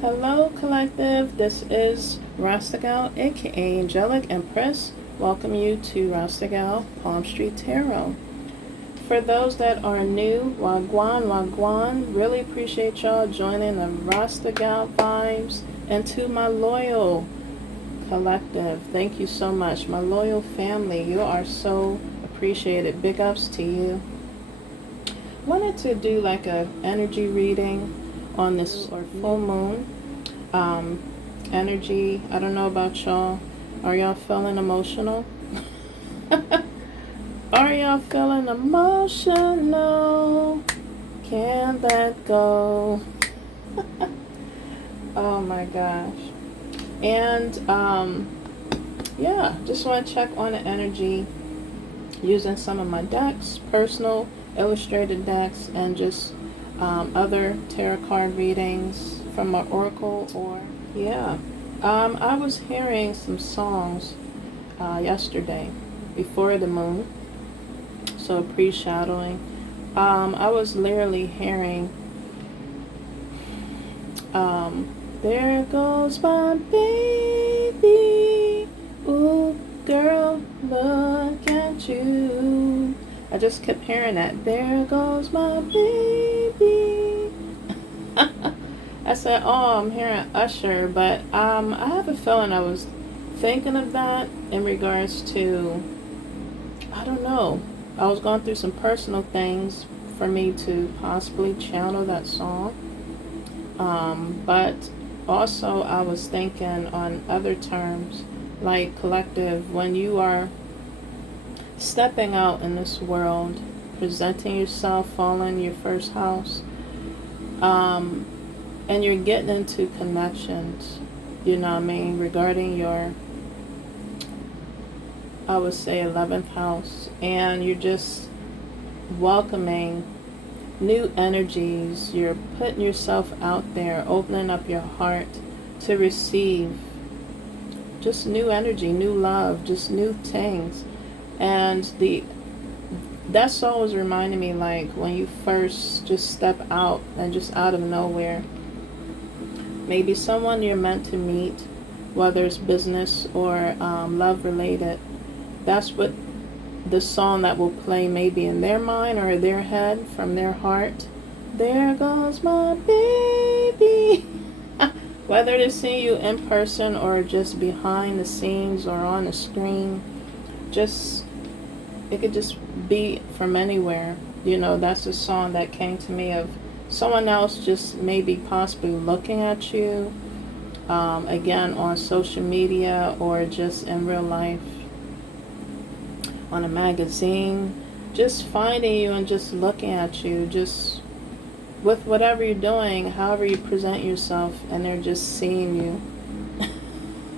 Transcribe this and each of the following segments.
Hello, collective. This is Rasta Gal, aka Angelic Empress. Welcome you to Rasta Gal Palm Street Tarot. For those that are new, Wagwan, Wagwan, really appreciate y'all joining the Rasta Gal vibes. And to my loyal collective, thank you so much. My loyal family, you are so appreciated. Big ups to you. Wanted to do like a energy reading on this or full moon energy. I don't know about y'all. Are y'all feeling emotional? Are y'all feeling emotional? Can that go? Oh my gosh. And yeah, just want to check on the energy using some of my decks, personal illustrated decks, and just other tarot card readings from my oracle. Or yeah, I was hearing some songs yesterday before the moon, so pre-shadowing. I was literally hearing there goes my baby, ooh girl, look at you. I just kept hearing that. There goes my baby. I said, oh, I'm hearing Usher, but I have a feeling I was thinking of that in regards to, I don't know, I was going through some personal things for me to possibly channel that song. But also I was thinking on other terms, like collective, when you are stepping out in this world, presenting yourself, following your first house, and you're getting into connections, you know what I mean, regarding your, I would say 11th house, and you're just welcoming new energies, you're putting yourself out there, opening up your heart to receive just new energy, new love, just new things. And that song was reminding me, like when you first just step out and just out of nowhere, maybe someone you're meant to meet, whether it's business or love related, that's what the song that will play maybe in their mind or their head from their heart. There goes my baby. Whether they're seeing you in person or just behind the scenes or on the screen, just it could just be from anywhere. You know, that's a song that came to me of someone else just maybe possibly looking at you, again, on social media or just in real life, on a magazine, just finding you and just looking at you, just with whatever you're doing, however you present yourself, and they're just seeing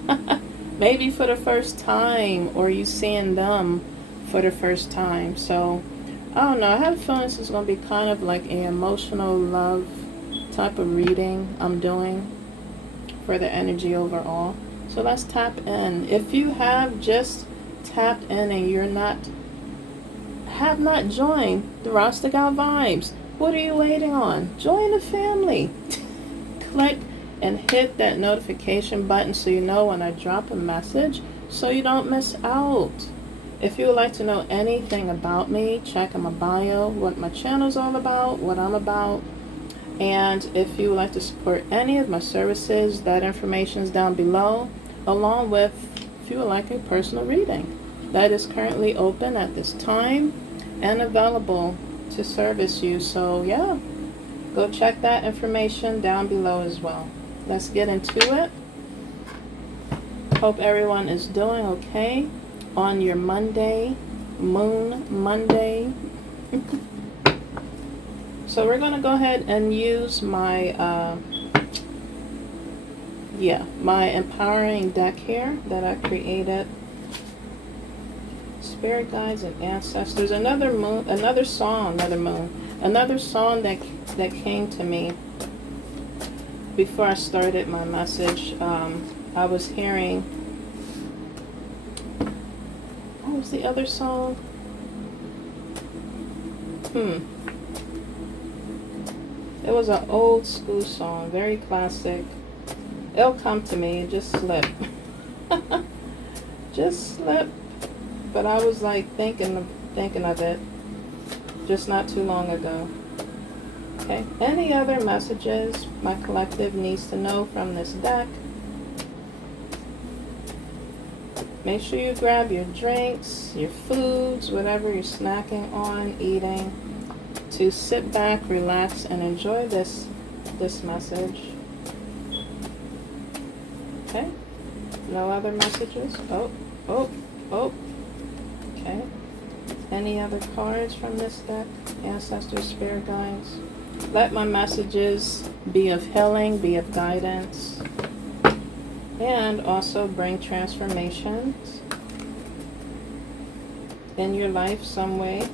you. Maybe for the first time, or you seeing them for the first time. So I don't know, I have a feeling this is going to be kind of like an emotional love type of reading I'm doing for the energy overall. So let's tap in. If you have just tapped in and you're have not joined the Rasta Gal vibes, what are you waiting on? Join the family. Click and hit that notification button so you know when I drop a message, so you don't miss out. If you would like to know anything about me, check in my bio, what my channel is all about, what I'm about. And if you would like to support any of my services, that information is down below, along with if you would like a personal reading. That is currently open at this time and available to service you. So yeah, go check that information down below as well. Let's get into it. Hope everyone is doing okay on your Monday, Moon Monday. So we're going to go ahead and use my my empowering deck here that I created. Spirit guides and ancestors. Another song that came to me before I started my message. I was hearing, what was the other song? It was an old school song, very classic. It'll come to me. It just slip. Just slip. But I was like thinking of it just not too long ago. Okay. Any other messages my collective needs to know from this deck? Make sure you grab your drinks, your foods, whatever you're snacking on, eating, to sit back, relax, and enjoy this message. Okay. No other messages? Oh. Okay. Any other cards from this deck? Ancestors, spirit guides. Let my messages be of healing, be of guidance, and also bring transformations in your life some way.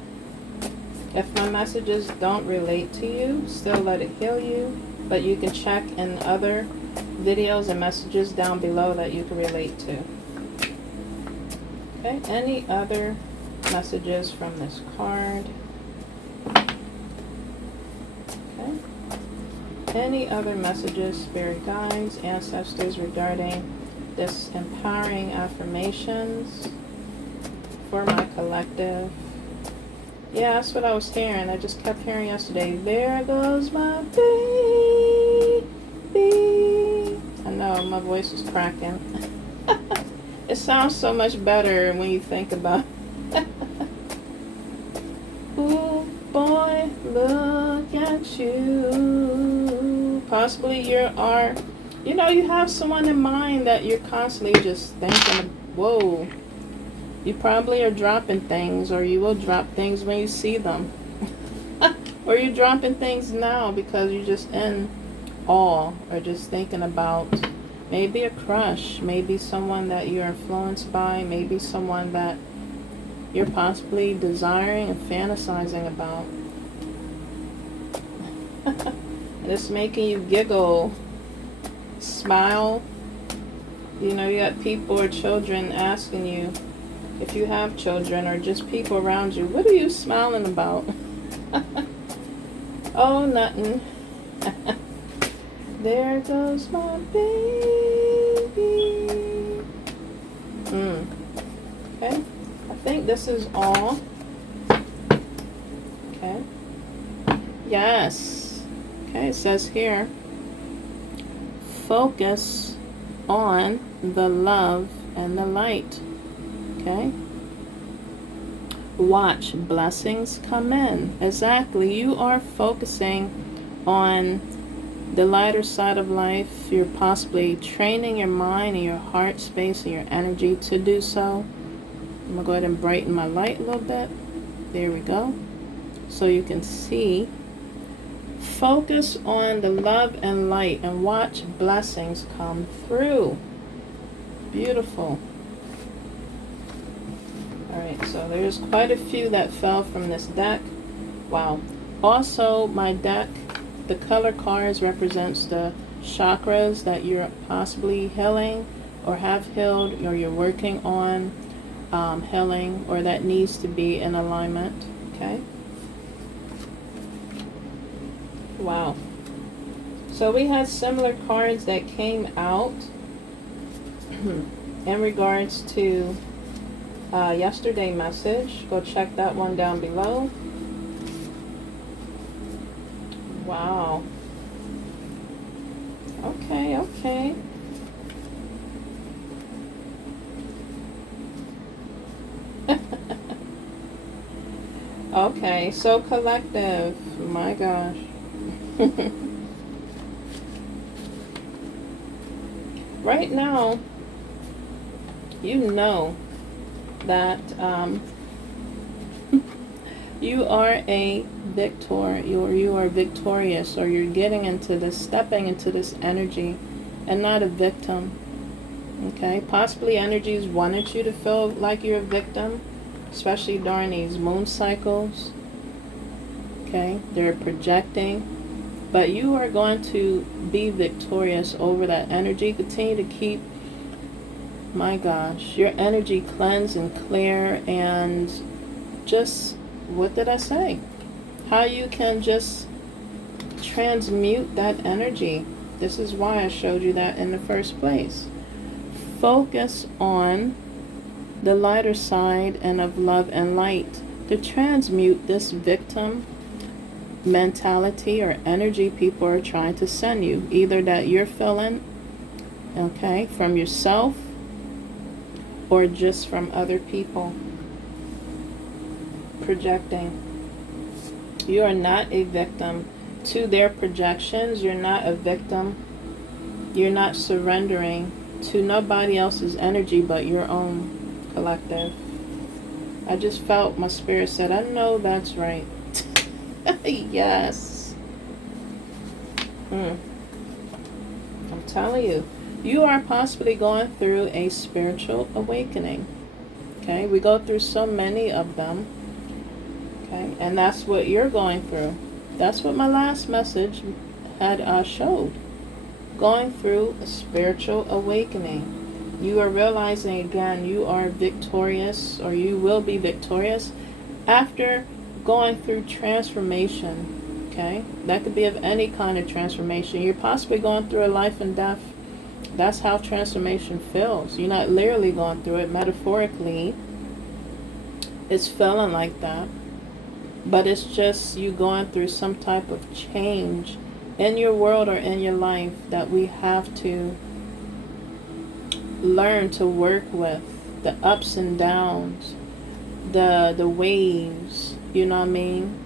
If my messages don't relate to you, still let it heal you, but you can check in other videos and messages down below that you can relate to. Okay, any other messages from this card? Okay. Any other messages, spirit guides, ancestors, regarding this empowering affirmations for my collective? Yeah, that's what I was hearing. I just kept hearing yesterday, there goes my baby. I know, my voice is cracking. It sounds so much better when you think about it. Ooh, boy, look at you. Possibly you have someone in mind that you're constantly just thinking, whoa. You probably are dropping things, or you will drop things when you see them. Or you're dropping things now because you're just in awe, or just thinking about maybe a crush, maybe someone that you're influenced by, maybe someone that you're possibly desiring and fantasizing about. And it's making you giggle, smile. You got people or children asking you, if you have children or just people around you, what are you smiling about? Oh, nothing. There goes my baby. Okay. I think this is all. Okay. Yes. Okay, it says here, focus on the love and the light. Okay. Watch blessings come in. Exactly. You are focusing on the lighter side of life. You're possibly training your mind and your heart space and your energy to do so. I'm going to go ahead and brighten my light a little bit. There we go. So you can see. Focus on the love and light and watch blessings come through. Beautiful. Alright, so there's quite a few that fell from this deck. Wow. Also, my deck, the color cards represents the chakras that you're possibly healing or have healed, or you're working on healing, or that needs to be in alignment. Okay. Wow. So we had similar cards that came out in regards to yesterday message. Go check that one down below. Wow. Okay. Okay, so collective. My gosh. Right now, you know that you are a victor, you are victorious, or you're getting into this, stepping into this energy and not a victim. Okay, possibly energies wanted you to feel like you're a victim, especially during these moon cycles. Okay, they're projecting, but you are going to be victorious over that energy. Continue to keep, my gosh, your energy cleansed and clear, and just, what did I say? How you can just transmute that energy This is why I showed you that in the first place. Focus on the lighter side and of love and light to transmute this victim mentality or energy people are trying to send you. Either that you're feeling, okay, from yourself or just from other people projecting. You are not a victim to their projections. You're not a victim. You're not surrendering to nobody else's energy but your own, collective. I just felt my spirit said, I know that's right. Yes. I'm telling you, you are possibly going through a spiritual awakening. Okay, we go through so many of them. Okay, and that's what you're going through. That's what my last message had showed. Going through a spiritual awakening. You are realizing again you are victorious, or you will be victorious after going through transformation. Okay, that could be of any kind of transformation. You're possibly going through a life and death. That's how transformation feels. You're not literally going through it. Metaphorically, it's feeling like that. But it's just you going through some type of change in your world or in your life that we have to learn to work with. The ups and downs, the waves, you know what I mean?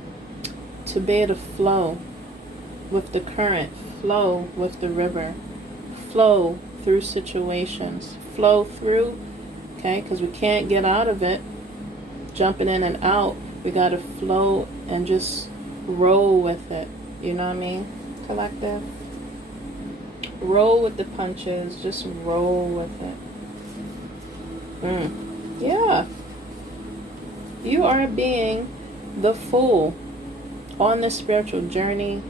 To be able to flow with the current, flow with the river, flow through situations, flow through, okay, because we can't get out of it, jumping in and out. We got to flow and just roll with it. You know what I mean? Collective. Roll with the punches. Just roll with it. Yeah. You are being the fool on this spiritual journey,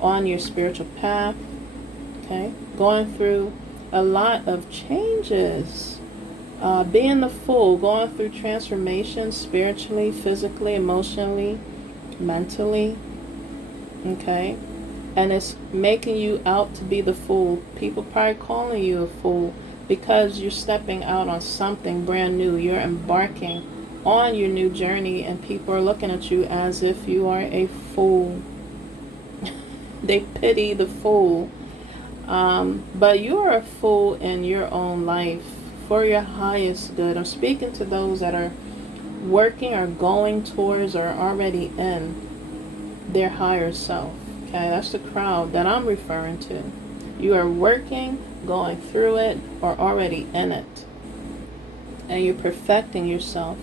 on your spiritual path. Okay? Going through a lot of changes. Being the fool, going through transformation spiritually, physically, emotionally, mentally, okay? And it's making you out to be the fool. People probably calling you a fool because you're stepping out on something brand new. You're embarking on your new journey, and people are looking at you as if you are a fool. They pity the fool. But you are a fool in your own life. For your highest good. I'm speaking to those that are working or going towards or already in their higher self. Okay, that's the crowd that I'm referring to. You are working, going through it, or already in it. And you're perfecting yourself.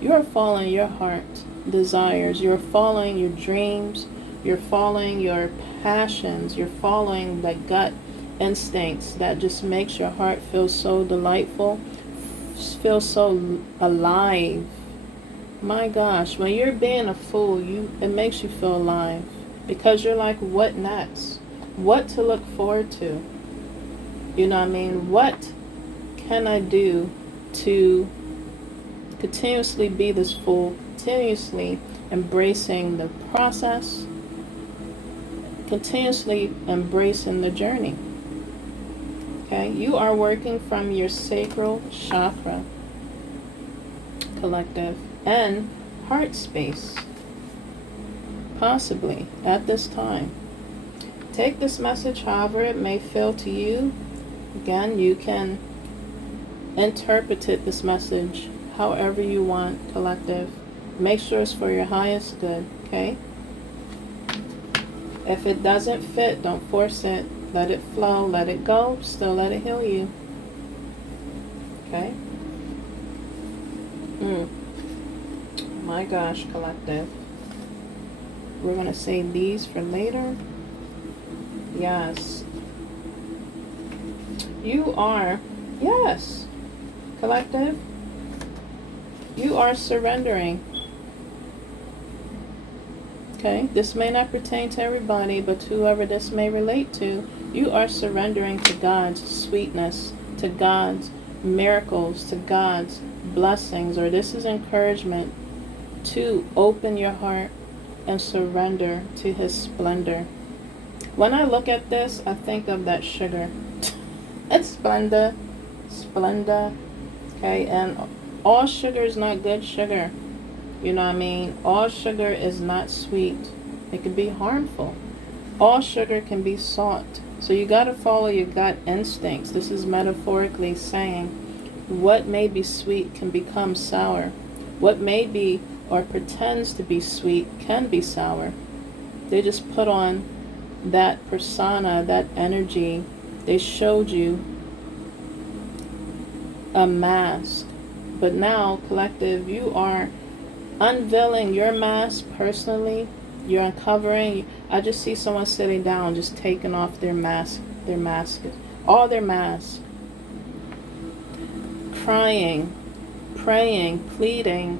You are following your heart desires. You're following your dreams. You're following your passions. You're following the gut instincts that just makes your heart feel so delightful, feel so alive. My gosh, when you're being a fool, it makes you feel alive, because you're like, what next? What to look forward to? You know what I mean? What can I do to continuously be this fool, continuously embracing the process, continuously embracing the journey? Okay, you are working from your sacral chakra, collective, and heart space, possibly at this time. Take this message however it may feel to you. Again, you can interpret it, this message, however you want, collective. Make sure it's for your highest good, okay? If it doesn't fit, don't force it. Let it flow, let it go, still let it heal you. Okay? My gosh, collective. We're going to save these for later. Yes. You are, yes, collective. You are surrendering. Okay? This may not pertain to everybody, but whoever this may relate to, you are surrendering to God's sweetness, to God's miracles, to God's blessings, or this is encouragement to open your heart and surrender to His splendor. When I look at this, I think of that sugar. It's Splenda. Splenda. Okay, and all sugar is not good sugar. You know what I mean? All sugar is not sweet. It can be harmful. All sugar can be salt. So you got to follow your gut instincts. This is metaphorically saying what may be sweet can become sour. What may be or pretends to be sweet can be sour. They just put on that persona, that energy. They showed you a mask. But now, collective, you are unveiling your mask personally. You're uncovering. I just see someone sitting down, just taking off their mask, all their masks. Crying, praying, pleading,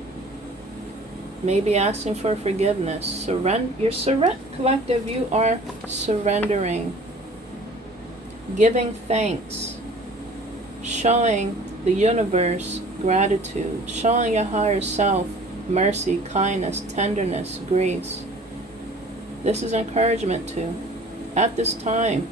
maybe asking for forgiveness. Collective, you are surrendering, giving thanks, showing the universe gratitude, showing your higher self mercy, kindness, tenderness, grace. This is encouragement too. At this time,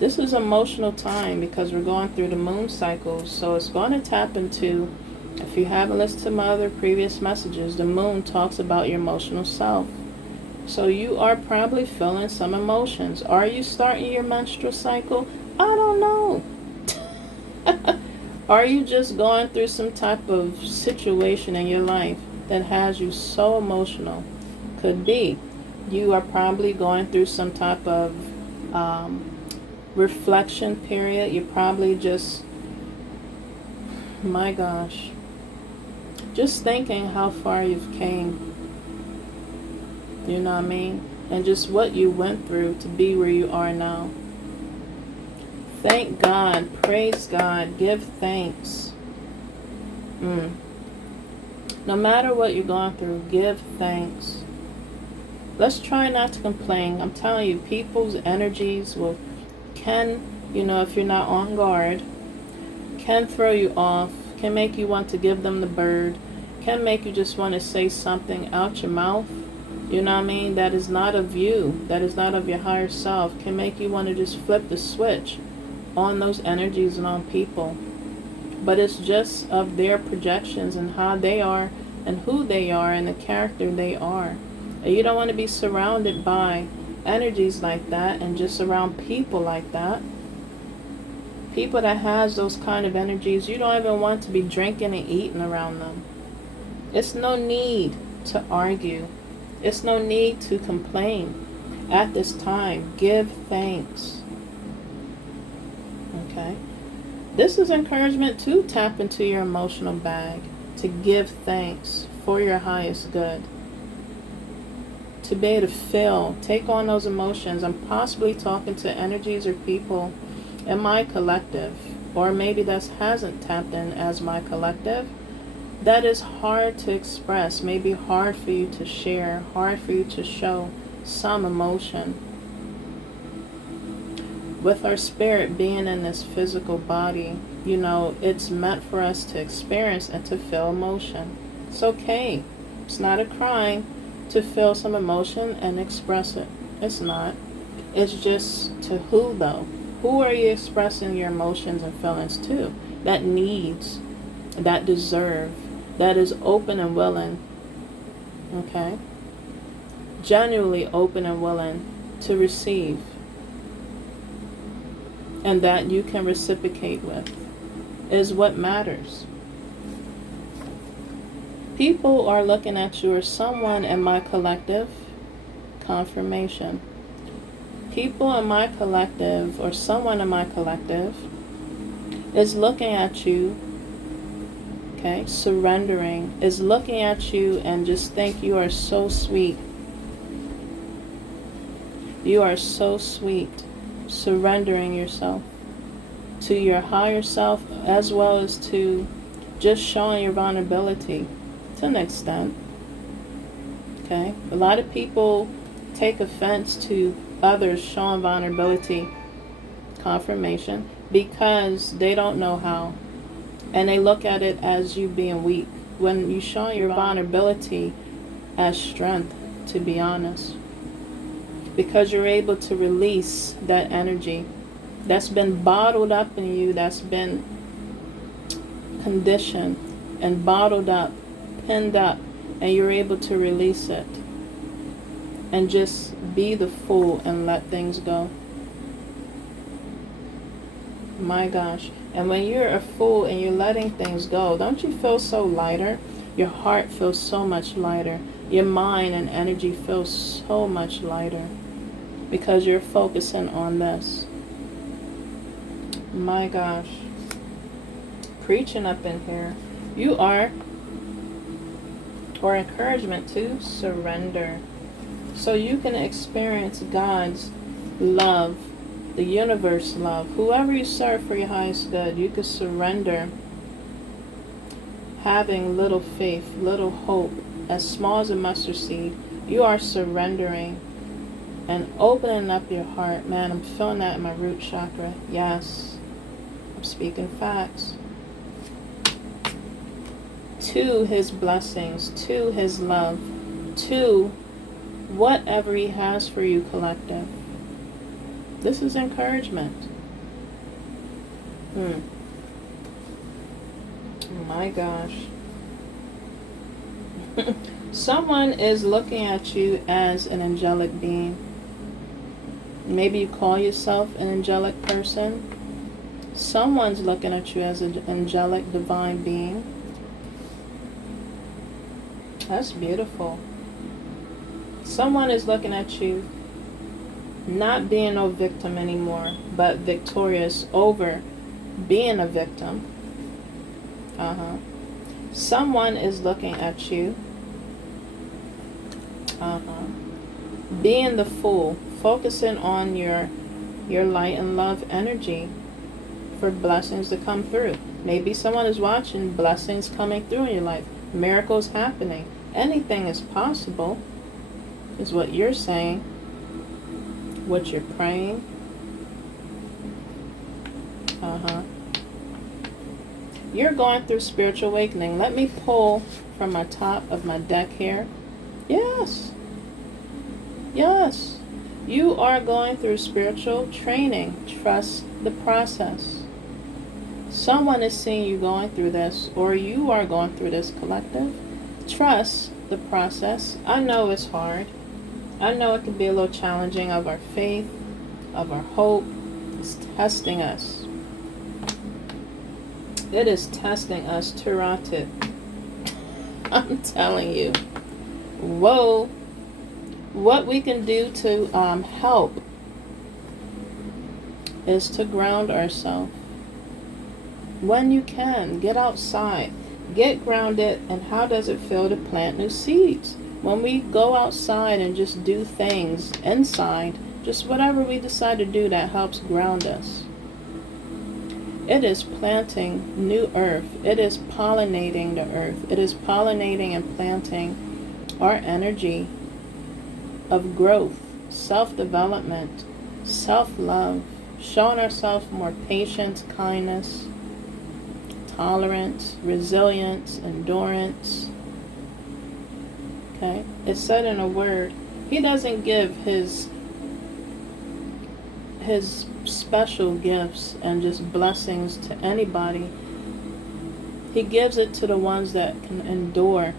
this is emotional time because we're going through the moon cycles, so it's going to tap into, if you haven't listened to my other previous messages, the moon talks about your emotional self. So you are probably feeling some emotions. Are you starting your menstrual cycle? I don't know. Are you just going through some type of situation in your life that has you so emotional? Could be. You are probably going through some type of reflection period. You're probably just, my gosh, just thinking how far you've came. You know what I mean? And just what you went through to be where you are now. Thank God, praise God, give thanks. No matter what you're going through, give thanks. Let's try not to complain. I'm telling you, people's energies can, if you're not on guard, can throw you off, can make you want to give them the bird, can make you just want to say something out your mouth. You know what I mean? That is not of you. That is not of your higher self. Can make you want to just flip the switch on those energies and on people. But it's just of their projections and how they are and who they are and the character they are. And you don't want to be surrounded by energies like that and just around people like that. People that has those kind of energies, you don't even want to be drinking and eating around them. It's no need to argue. It's no need to complain. At this time, give thanks. Okay? This is encouragement to tap into your emotional bag, to give thanks for your highest good. To be able to feel, take on those emotions. I'm possibly talking to energies or people in my collective, or maybe that hasn't tapped in as my collective. That is hard to express, maybe hard for you to share, hard for you to show some emotion. With our spirit being in this physical body, it's meant for us to experience and to feel emotion. It's okay. It's not a crime to feel some emotion and express it. It's not. It's just to who though? Who are you expressing your emotions and feelings to? That needs, that deserve, that is open and willing, okay? Genuinely open and willing to receive. And that you can reciprocate with is what matters. People are looking at you or someone in my collective, confirmation. People in my collective or someone in my collective is looking at you, okay, surrendering, is looking at you and just think you are so sweet. You are so sweet, surrendering yourself to your higher self as well as to just showing your vulnerability to an extent. Okay? A lot of people take offense to others showing vulnerability, confirmation, because they don't know how. And they look at it as you being weak. When you show your vulnerability as strength, to be honest. because you're able to release that energy that's been bottled up in you, that's been conditioned and bottled up, pinned up, and you're able to release it and just be the fool and let things go. My gosh. And when you're a fool and you're letting things go, don't you feel so lighter? Your heart feels so much lighter. Your mind and energy feels so much lighter because you're focusing on this. My gosh. Preaching up in here. You are, or encouragement to surrender. So you can experience God's love, the universe love. Whoever you serve for your highest good, you can surrender. Having little faith, little hope, as small as a mustard seed, you are surrendering and opening up your heart. Man, I'm feeling that in my root chakra. Yes, I'm speaking facts. To his blessings, to his love, to whatever he has for you, collective. This is encouragement. My gosh. Someone is looking at you as an angelic being. Maybe you call yourself an angelic person. Someone's looking at you as an angelic divine being. That's beautiful. Someone is looking at you not being no victim anymore, but victorious over being a victim. Someone is looking at you being the fool, focusing on your light and love energy for blessings to come through. Maybe someone is watching blessings coming through in your life, miracles happening. Anything is possible, is what you're saying, what you're praying. You're going through spiritual awakening. Let me pull from my top of my deck here. Yes. Yes. You are going through spiritual training. Trust the process. Someone is seeing you going through this, or you are going through this, collective. Trust the process. I know it's hard. I know it can be a little challenging of our faith, of our hope. It's testing us. It is testing us to rot it. I'm telling you. Whoa. What we can do to help is to ground ourselves. When you can, get outside. Get grounded. And how does it feel to plant new seeds? When we go outside and just do things inside, just whatever we decide to do that helps ground us. It is planting new earth. It is pollinating the earth. It is pollinating and planting our energy of growth, self-development, self-love, showing ourselves more patience, kindness, tolerance, resilience, endurance. Okay? It's said in a word, he doesn't give his special gifts and just blessings to anybody. He gives it to the ones that can endure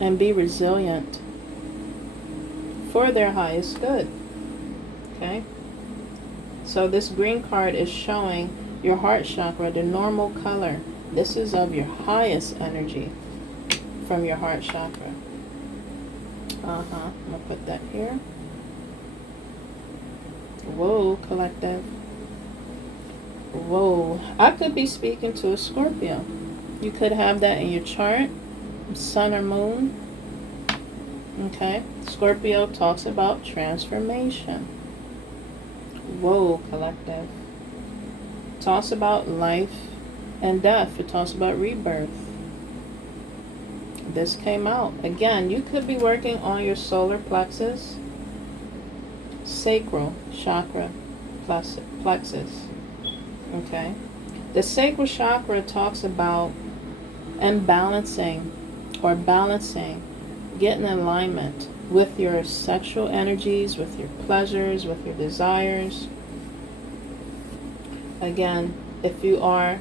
and be resilient for their highest good. Okay? So this green card is showing your heart chakra, the normal color. This is of your highest energy from your heart chakra. I'm going to put that here. Whoa, collective. Whoa. I could be speaking to a Scorpio. You could have that in your chart. Sun or moon. Okay. Scorpio talks about transformation. Whoa, collective. Talks about life and death. It talks about rebirth. This came out. Again, you could be working on your solar plexus, sacral chakra plexus. Okay. The sacral chakra talks about imbalancing or balancing, getting in alignment, with your sexual energies, with your pleasures, with your desires. Again, if you are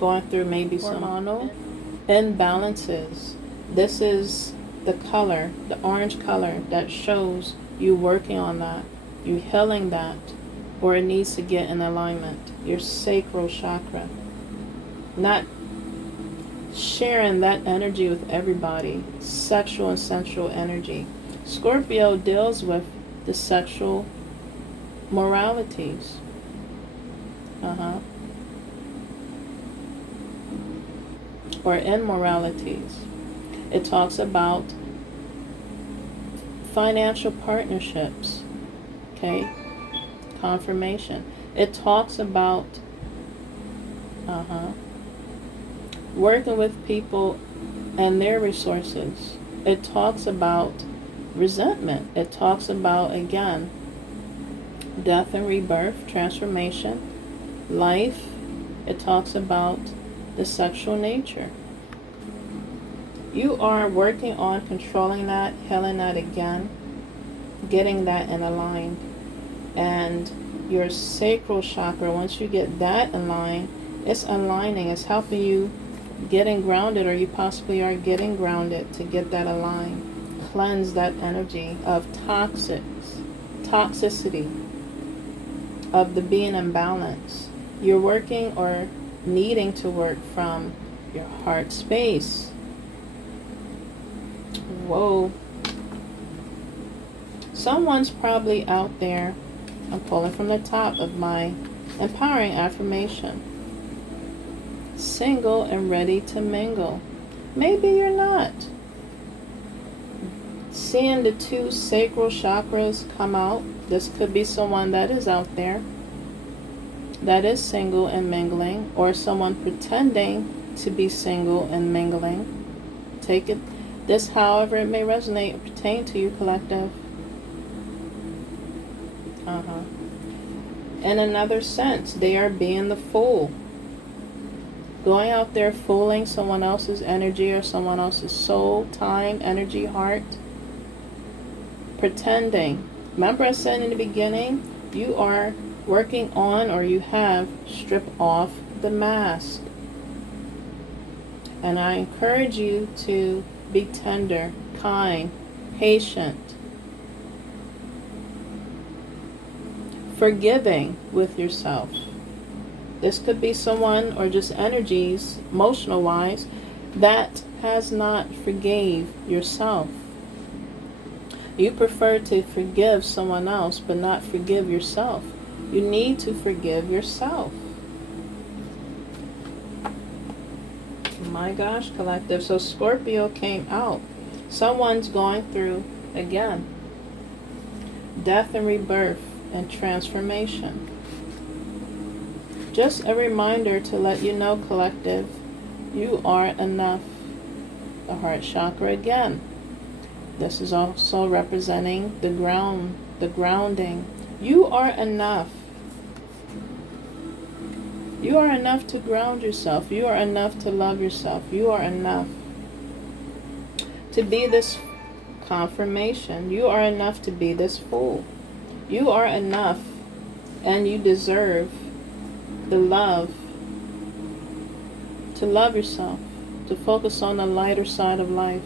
going through maybe some hormonal imbalances, this is the color, the orange color, that shows you working on that, you healing that, or it needs to get in alignment. Your sacral chakra. Not sharing that energy with everybody. Sexual and sensual energy. Scorpio deals with the sexual moralities. Or immoralities. It talks about financial partnerships. Okay? Confirmation. It talks about working with people and their resources. It talks about resentment. It talks about, again, death and rebirth, transformation, life. It talks about the sexual nature. You are working on controlling that, healing that again, getting that in aligned. And your sacral chakra, once you get that aligned, it's aligning, it's helping you getting grounded, or you possibly are getting grounded to get that aligned. Cleanse that energy of toxicity, of the being imbalance. You're working or needing to work from your heart space. Whoa. Someone's probably out there. I'm pulling from the top of my empowering affirmation. Single and ready to mingle. Maybe you're not. Seeing the two sacral chakras come out, this could be someone that is out there that is single and mingling, or someone pretending to be single and mingling. Take it, this however it may resonate or pertain to you, collective. In another sense, they are being the fool. Going out there fooling someone else's energy or someone else's soul, time, energy, heart. Pretending. Remember I said in the beginning, you are working on, or you have stripped off the mask. And I encourage you to be tender, kind, patient, forgiving with yourself. This could be someone, or just energies, emotional wise, that has not forgave yourself. You prefer to forgive someone else but not forgive yourself. You need to forgive yourself. My gosh, collective. So Scorpio came out. Someone's going through, again, death and rebirth and transformation. Just a reminder to let you know, collective, you are enough. The heart chakra again. This is also representing the ground, the grounding. You are enough. You are enough to ground yourself. You are enough to love yourself. You are enough to be this confirmation. You are enough to be this fool. You are enough, and you deserve the love, to love yourself, to focus on the lighter side of life,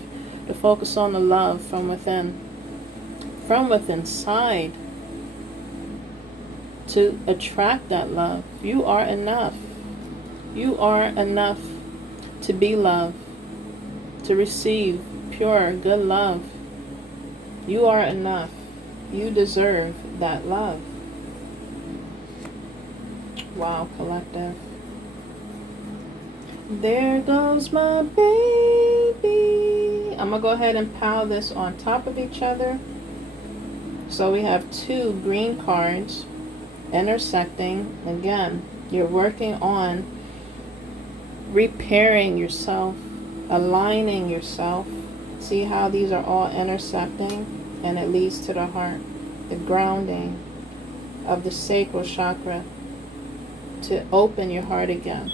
to focus on the love from within inside, to attract that love. You are enough. You are enough to be loved, to receive pure, good love. You are enough. You deserve that love. Wow, collective. There goes my baby. I'm going to go ahead and pile this on top of each other. So we have two green cards intersecting. Again, you're working on repairing yourself, aligning yourself. See how these are all intersecting, and it leads to the heart, the grounding of the sacral chakra, to open your heart again,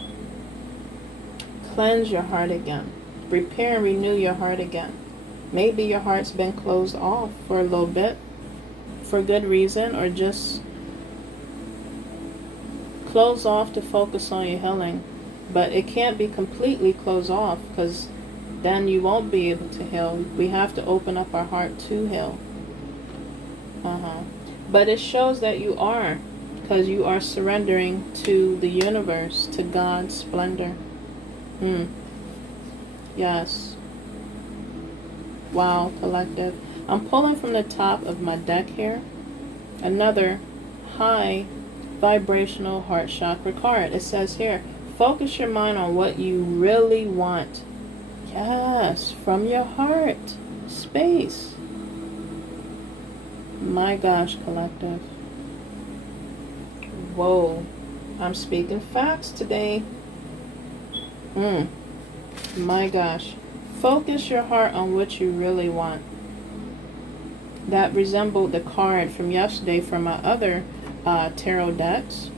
cleanse your heart again, repair and renew your heart again. Maybe your heart's been closed off for a little bit, for good reason, or just close off to focus on your healing. But it can't be completely closed off, because then you won't be able to heal. We have to open up our heart to heal. But it shows that you are, because you are surrendering to the universe, to God's splendor. Yes. Wow, collective. I'm pulling from the top of my deck here another high vibrational heart chakra card. It says here, focus your mind on what you really want. Yes, from your heart space. My gosh, collective. Whoa, I'm speaking facts today. My gosh. Focus your heart on what you really want. That resembled the card from yesterday from my other tarot decks.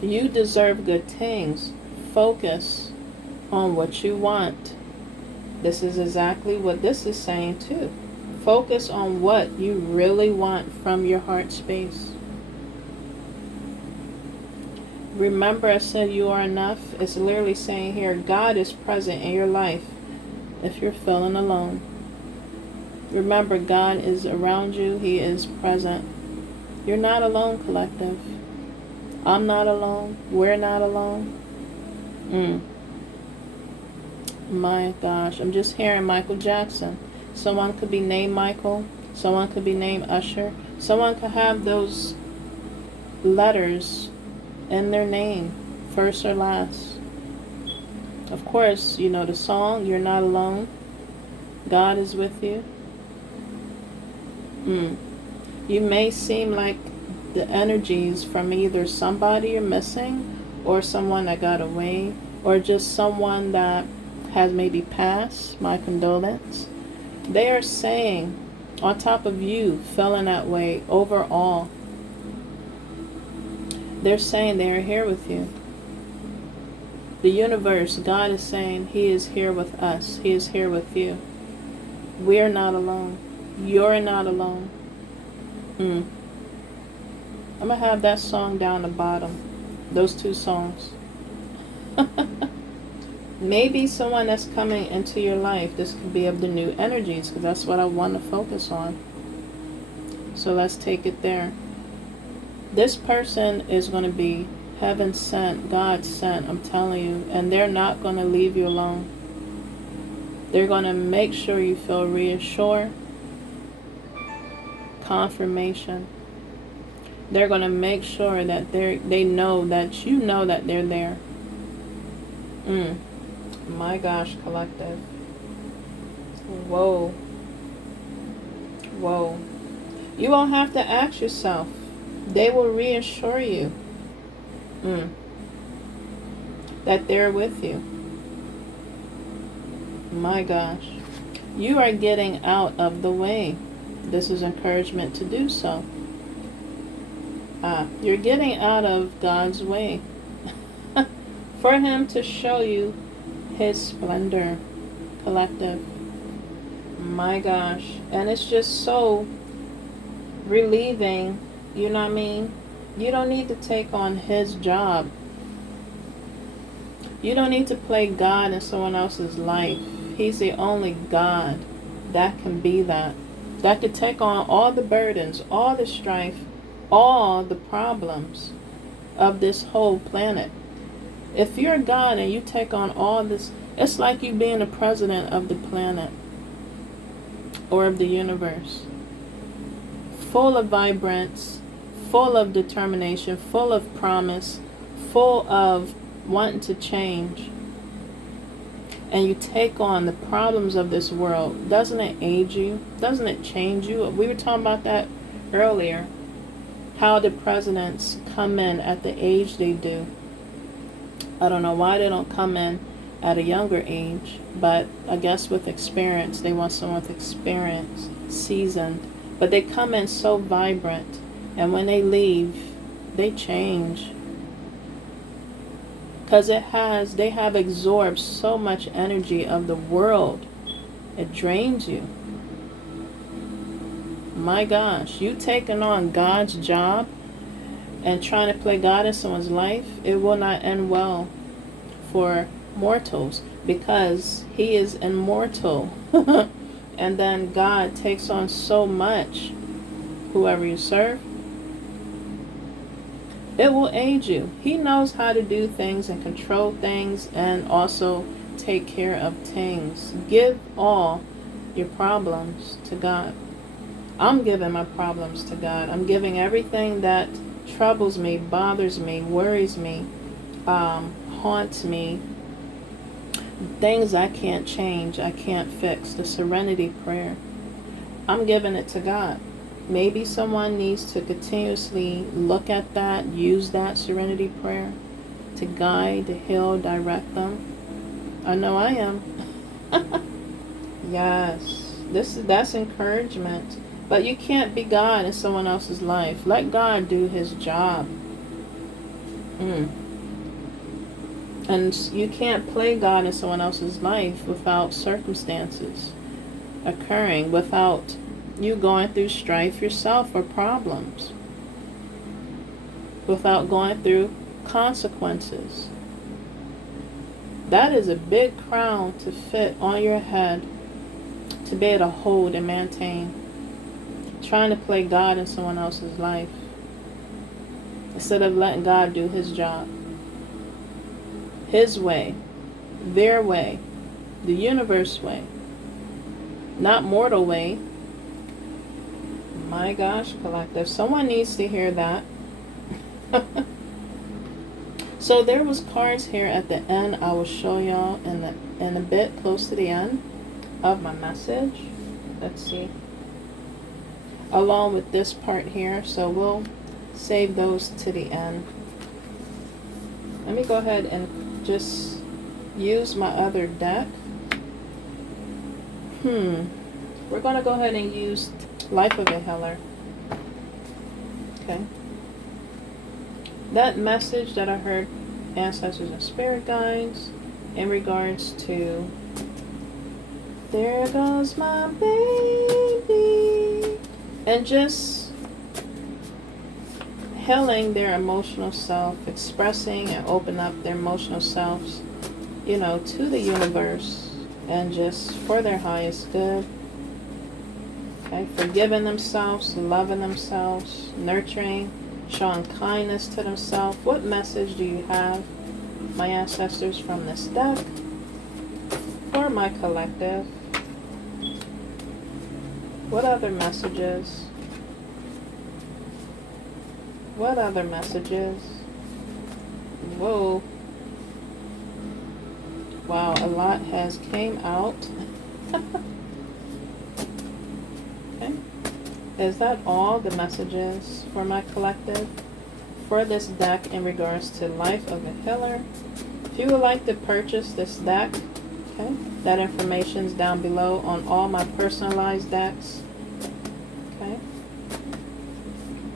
You deserve good things. Focus on what you want. This is exactly what this is saying too. Focus on what you really want from your heart space. Remember, I said you are enough. It's literally saying here, God is present in your life if you're feeling alone. Remember, God is around you. He is present. You're not alone, collective. I'm not alone. We're not alone. My gosh, I'm just hearing Michael Jackson. Someone could be named Michael. Someone could be named Usher. Someone could have those letters in their name, first or last. Of course, you know the song, You're Not Alone. God is with you. You may seem like the energies from either somebody you're missing, or someone that got away, or just someone that has maybe passed. My condolence. They are saying, on top of you feeling that way overall, they're saying they are here with you. The universe, God is saying He is here with us. He is here with you. We're not alone. You're not alone. I'm going to have that song down the bottom. Those two songs. Maybe someone that's coming into your life, this could be of the new energies, because that's what I want to focus on. So let's take it there. This person is going to be heaven sent, God sent, I'm telling you. And they're not going to leave you alone. They're going to make sure you feel reassured. Confirmation. They're going to make sure that they know that you know that they're there. My gosh, collective. Whoa. Whoa. You won't have to ask yourself. They will reassure you that they're with you. My gosh. You are getting out of the way. This is encouragement to do so. You're getting out of God's way for Him to show you His splendor, collective. My gosh. And it's just so relieving, you know what I mean? You don't need to take on His job. You don't need to play God in someone else's life. He's the only God that can be that. That could take on all the burdens, all the strife, all the problems of this whole planet. If you're God and you take on all this, it's like you being the president of the planet or of the universe. Full of vibrance, full of determination, full of promise, full of wanting to change. And you take on the problems of this world. Doesn't it age you? Doesn't it change you? We were talking about that earlier. How the presidents come in at the age they do. I don't know why they don't come in at a younger age, but I guess with experience, they want someone with experience, seasoned. But they come in so vibrant, and when they leave, they change. Because they have absorbed so much energy of the world It drains you. My gosh, you taking on God's job and trying to play God in someone's life, it will not end well for mortals, because he is immortal. And then God takes on so much, whoever you serve. It will aid you. He knows how to do things and control things and also take care of things. Give all your problems to God. I'm giving my problems to God. I'm giving everything that troubles me, bothers me, worries me, haunts me, things I can't change, I can't fix, the serenity prayer. I'm giving it to God. Maybe someone needs to continuously look at that, use that serenity prayer to guide, to heal, direct them. I know I am. Yes, that's encouragement. But you can't be God in someone else's life. Let God do his job. And you can't play God in someone else's life without circumstances occurring, without you going through strife yourself or problems, without going through consequences. That is a big crown to fit on your head, to be able to hold and maintain, trying to play God in someone else's life instead of letting God do his job. His way, their way, the universe way, not mortal way. My gosh, collective. Someone needs to hear that. So there was cards here at the end. I will show y'all in a bit, close to the end of my message. Let's see. Along with this part here. So we'll save those to the end. Let me go ahead and just use my other deck. We're going to go ahead and use Life of a Healer. Okay. That message that I heard ancestors and spirit guides in regards to, there goes my baby, and just healing their emotional self, expressing and open up their emotional selves, to the universe, and just for their highest good. Okay, forgiving themselves, loving themselves, nurturing, showing kindness to themselves. What message do you have, my ancestors, from this deck for my collective? What other messages? What other messages? Whoa. Wow, a lot has came out. Okay. Is that all the messages for my collective for this deck in regards to Life of a Healer? If you would like to purchase this deck, okay, that information is down below on all my personalized decks, okay,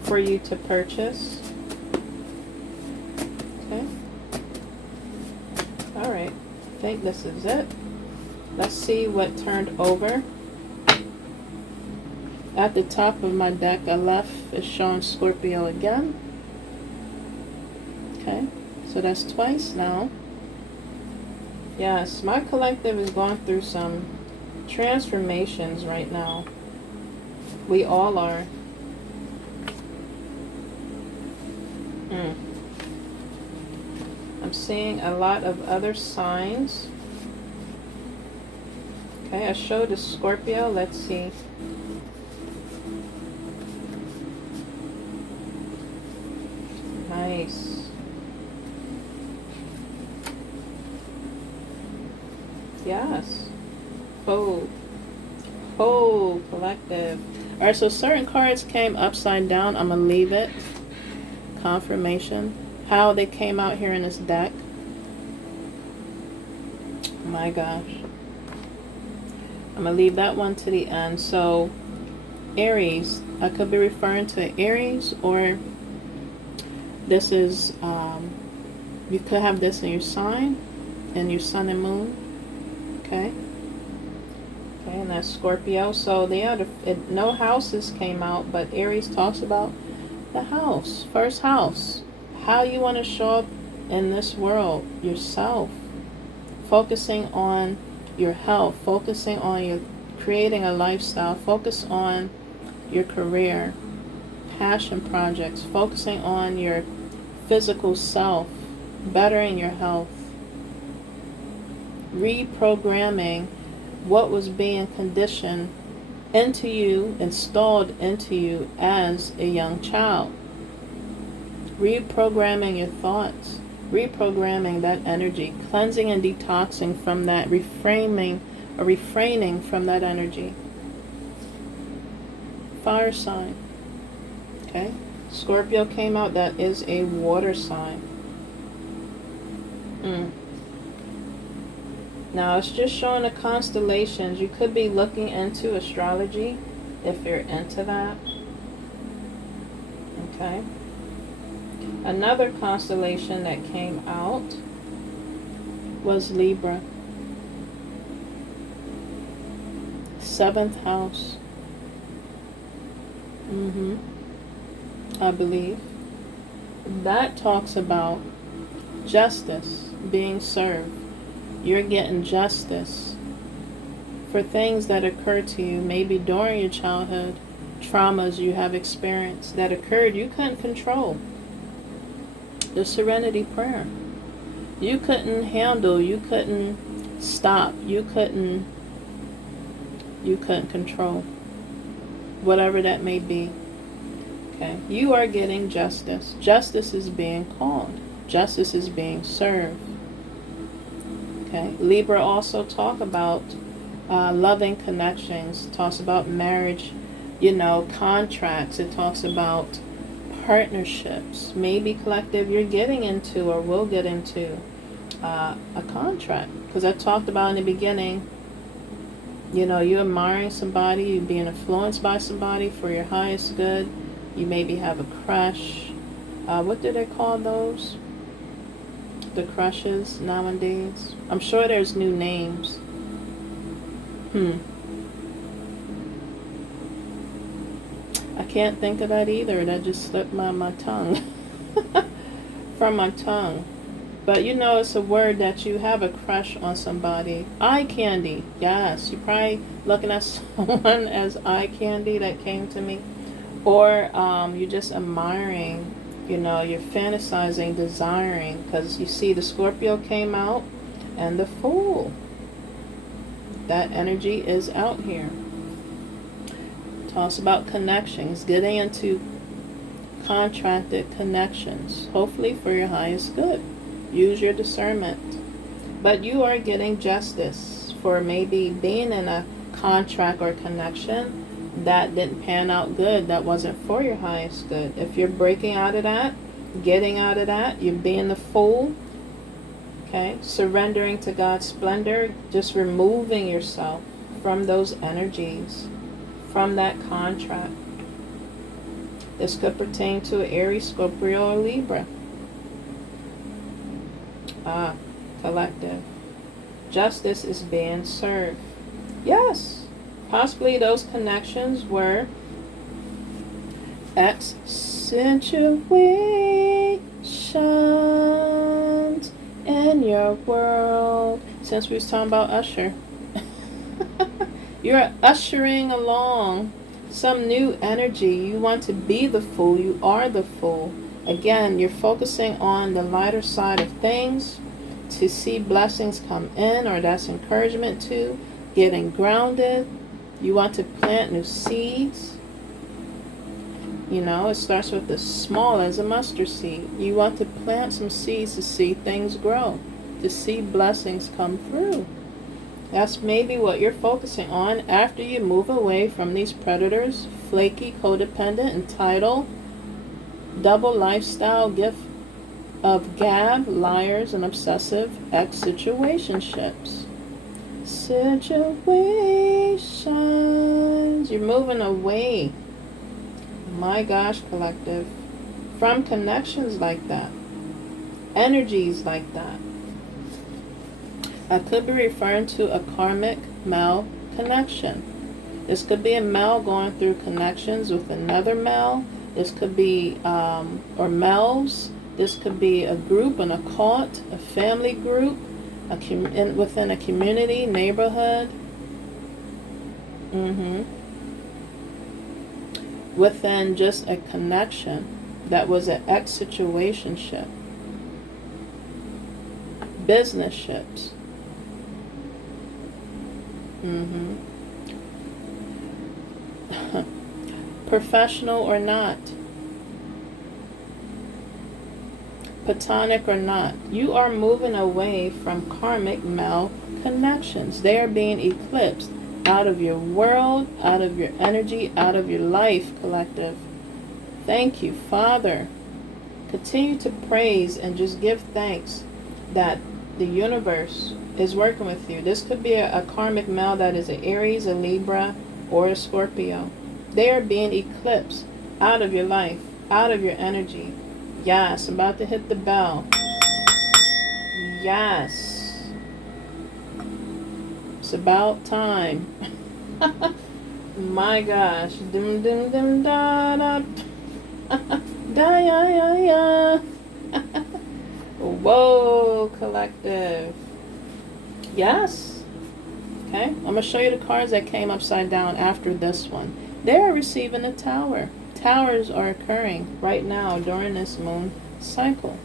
for you to purchase. Okay. Alright, I think this is it. Let's see what turned over. At the top of my deck, I left is showing Scorpio again. Okay, so that's twice now. Yes, my collective is going through some transformations right now. We all are. I'm seeing a lot of other signs. Okay, I showed the Scorpio. Let's see. Nice. Yes. Oh, collective. Alright, so certain cards came upside down. I'm going to leave it. Confirmation. How they came out here in this deck. My gosh. I'm going to leave that one to the end. So, Aries. I could be referring to Aries, or this is, you could have this in your sign, and your sun and moon. Okay. Okay, and that's Scorpio. So no houses came out, but Aries talks about the house, first house. How you want to show up in this world, yourself. Focusing on your health, focusing on your creating a lifestyle, focus on your career, passion projects, focusing on your physical self, bettering your health, reprogramming what was being conditioned into you, installed into you as a young child. Reprogramming your thoughts, reprogramming that energy, cleansing and detoxing from that, reframing or refraining from that energy. Fire sign. Okay? Scorpio came out, that is a water sign. Now it's just showing the constellations. You could be looking into astrology if you're into that. Okay. Another constellation that came out was Libra. 7th house. I believe. That talks about justice being served. You're getting justice for things that occurred to you, maybe during your childhood, traumas you have experienced that occurred you couldn't control. The serenity prayer. You couldn't handle, you couldn't stop, you couldn't control. Whatever that may be. Okay. You are getting justice. Justice is being called. Justice is being served. Okay. Libra also talk about loving connections. Talks about marriage, contracts. It talks about partnerships. Maybe collective you're getting into or will get into a contract. Because I talked about in the beginning, you're admiring somebody, you're being influenced by somebody for your highest good. You maybe have a crush. What do they call those? The crushes nowadays. I'm sure there's new names. I can't think of that either. That just slipped my tongue. From my tongue. But it's a word that you have a crush on somebody. Eye candy. Yes, you're probably looking at someone as eye candy. That came to me. Or you're just admiring, you're fantasizing, desiring. Because you see the Scorpio came out and the Fool. That energy is out here. Talks about connections. Getting into contracted connections. Hopefully for your highest good. Use your discernment. But you are getting justice for maybe being in a contract or connection that didn't pan out good, that wasn't for your highest good. If you're breaking out of that, getting out of that, you're being the Fool, okay, surrendering to God's splendor, just removing yourself from those energies, from that contract. This could pertain to Aries, Scorpio, or Libra. Collective. Justice is being served. Yes. Possibly those connections were situations in your world. Since we was talking about usher. You're ushering along some new energy. You want to be the Fool. You are the Fool. Again, you're focusing on the lighter side of things to see blessings come in, or that's encouragement to getting grounded. You want to plant new seeds. It starts with the small as a mustard seed. You want to plant some seeds to see things grow, to see blessings come through. That's maybe what you're focusing on after you move away from these predators, flaky, codependent, entitled, double lifestyle gift of gab, liars, and obsessive ex-situationships. Situations. You're moving away. My gosh, collective. From connections like that. Energies like that. I could be referring to a karmic male connection. This could be a male going through connections with another male. This could be, or males. This could be a group, an occult, a family group, within a community, neighborhood. Within just a connection that was an ex-situationship. Business ships. Professional or not. Platonic or not. You are moving away from karmic male connections. They are being eclipsed out of your world, out of your energy, out of your life, collective. Thank you, Father. Continue to praise and just give thanks that the universe is working with you. This could be a karmic male that is an Aries, a Libra, or a Scorpio. They are being eclipsed out of your life, out of your energy. Yes, about to hit the bell. Yes. It's about time. My gosh. Dum dum dum da da. Da ya ya ya. Whoa, collective. Yes. Okay, I'm going to show you the cards that came upside down after this one. They are receiving a tower. Towers are occurring right now during this moon cycle.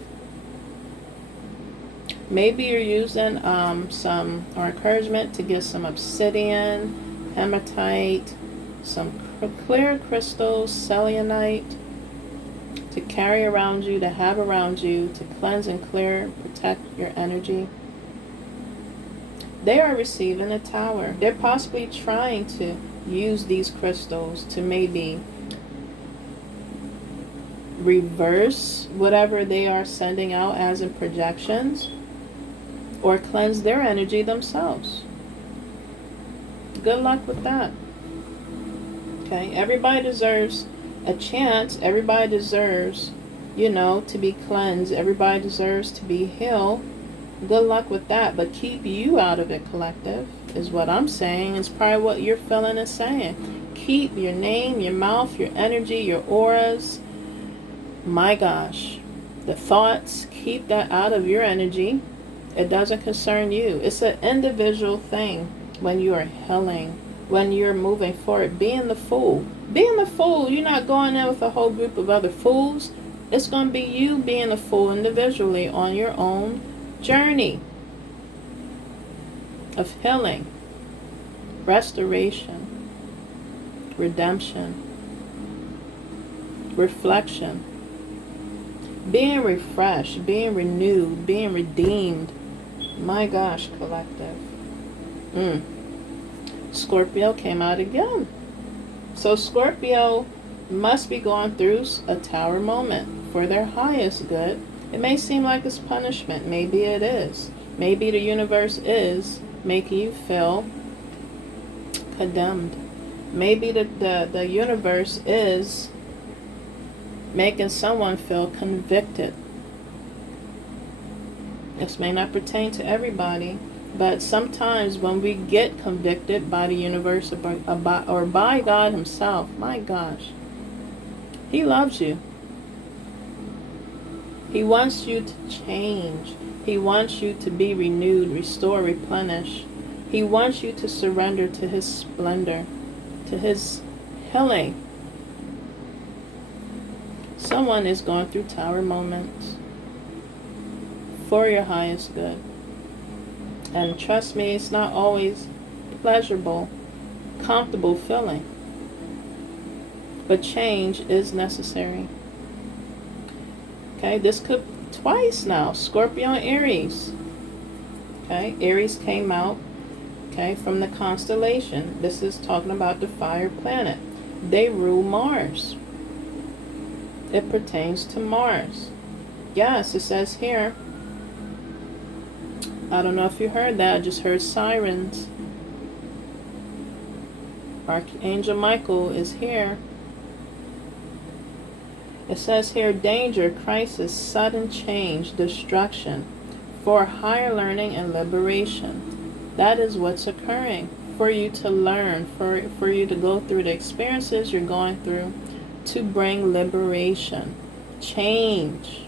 Maybe you're using some encouragement to get some obsidian, hematite, some clear crystals, selenite, to carry around you, to have around you, to cleanse and clear, protect your energy. They are receiving a tower. They're possibly trying to use these crystals to maybe reverse whatever they are sending out as in projections, or cleanse their energy themselves. Good luck with that. Okay, everybody deserves a chance. Everybody deserves, to be cleansed. Everybody deserves to be healed. Good luck with that, but keep you out of it, collective, is what I'm saying. It's probably what you're feeling and saying. Keep your name, your mouth, your energy, your auras. My gosh, the thoughts, keep that out of your energy. It doesn't concern you. It's an individual thing when you are healing, when you're moving forward. Being the fool. Being the fool, you're not going in with a whole group of other fools. It's going to be you being a fool individually on your own journey of healing, restoration, redemption, reflection, being refreshed, being renewed, being redeemed. My gosh, collective. Scorpio came out again. So Scorpio must be going through a tower moment for their highest good. It may seem like it's punishment. Maybe it is. Maybe the universe is making you feel condemned. Maybe the universe is making someone feel convicted. This may not pertain to everybody, but sometimes when we get convicted by the universe or by God himself, my gosh, he loves you. He wants you to change. He wants you to be renewed, restore, replenish. He wants you to surrender to his splendor, to his healing. Someone is going through tower moments for your highest good. And trust me, it's not always pleasurable, comfortable feeling. But change is necessary. Okay, this could twice now. Scorpio and Aries. Okay, Aries came out, from the constellation. This is talking about the fire planet. They rule Mars. It pertains to Mars. Yes, it says here. I don't know if you heard that. I just heard sirens. Archangel Michael is here. It says here, danger, crisis, sudden change, destruction, for higher learning and liberation. That is what's occurring for you to learn, for you to go through the experiences you're going through, to bring liberation, change.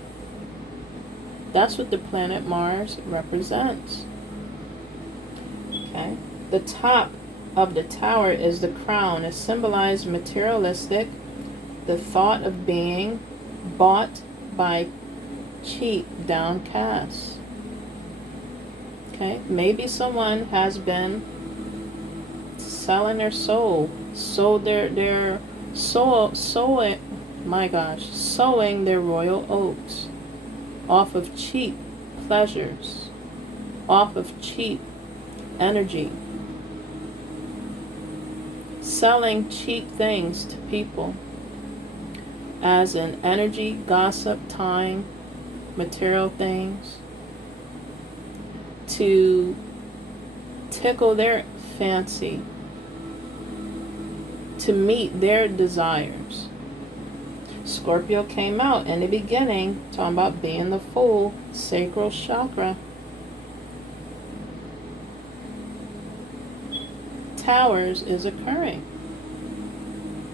That's what the planet Mars represents. Okay? The top of the tower is the crown. It symbolizes materialistic, the thought of being bought by cheap, downcast. Okay? Maybe someone has been selling their soul, sold their soul, sowing their royal oats off of cheap pleasures, off of cheap energy, selling cheap things to people as in energy, gossip, time, material things, to tickle their fancy, to meet their desires. Scorpio came out in the beginning talking about being the Fool, sacral chakra. Towers is occurring.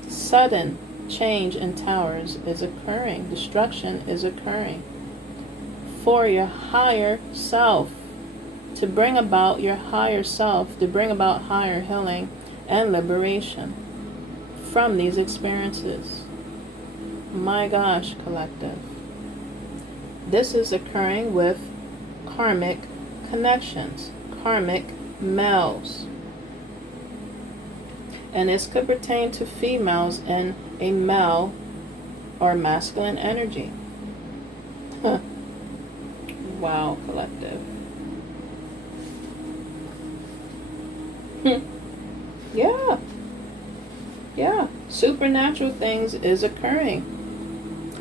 Sudden change in towers is occurring. Destruction is occurring. For your higher self. To bring about your higher self. To bring about higher healing and liberation from these experiences. My gosh, collective. This is occurring with karmic connections. Karmic males. And this could pertain to females in a male or masculine energy. Huh. Wow, collective. Yeah. Yeah. Supernatural things is occurring.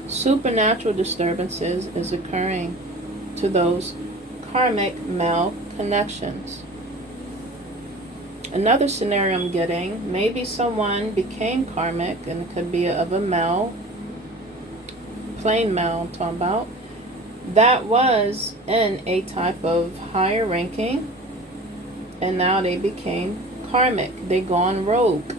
Supernatural disturbances is occurring to those karmic male connections. Another scenario I'm getting, maybe someone became karmic, and it could be of a male, plain male I'm talking about, that was in a type of higher ranking, and now they became karmic. They gone rogue.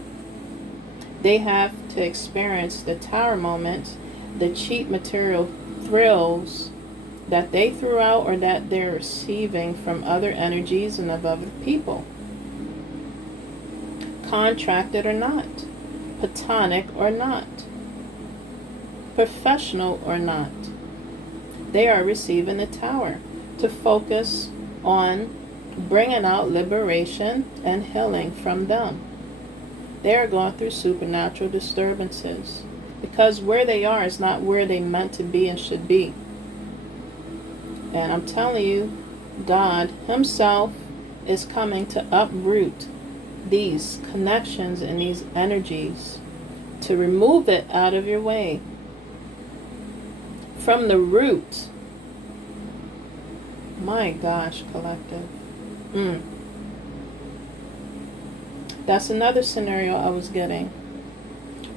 They have to experience the tower moments, the cheap material thrills that they threw out or that they're receiving from other energies and of other people. Contracted or not, platonic or not, professional or not, they are receiving the tower to focus on bringing out liberation and healing from them. They are going through supernatural disturbances because where they are is not where they meant to be and should be. And I'm telling you, God Himself is coming to uproot these connections and these energies, to remove it out of your way from the root. My gosh, collective. That's another scenario I was getting.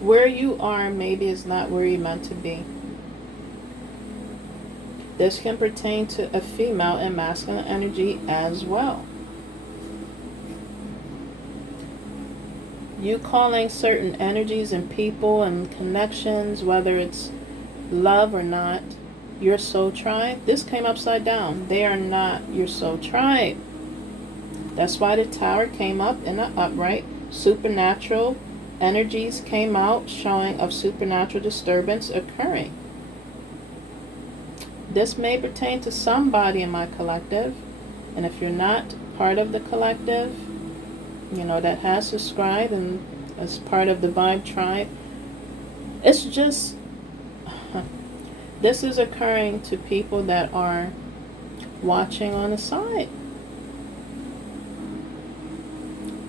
Where you are maybe is not where you're meant to be. This can pertain to a female and masculine energy as well. You calling certain energies and people and connections, whether it's love or not, your soul tribe, this came upside down. They are not your soul tribe. That's why the tower came up in an upright. Supernatural energies came out showing of supernatural disturbance occurring. This may pertain to somebody in my collective. And if you're not part of the collective, that has subscribed and as part of the Vibe Tribe, it's just, this is occurring to people that are watching on the side.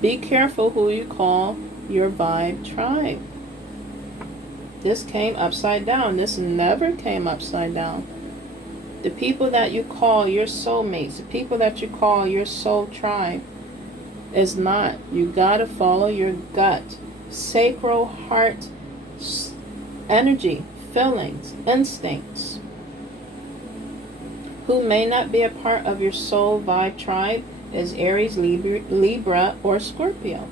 Be careful who you call your Vibe Tribe. This came upside down. This never came upside down. The people that you call your soulmates, the people that you call your soul tribe, is not. You gotta follow your gut, sacral heart energy, feelings, instincts. Who may not be a part of your soul vibe tribe, is Aries, Libra, or Scorpio.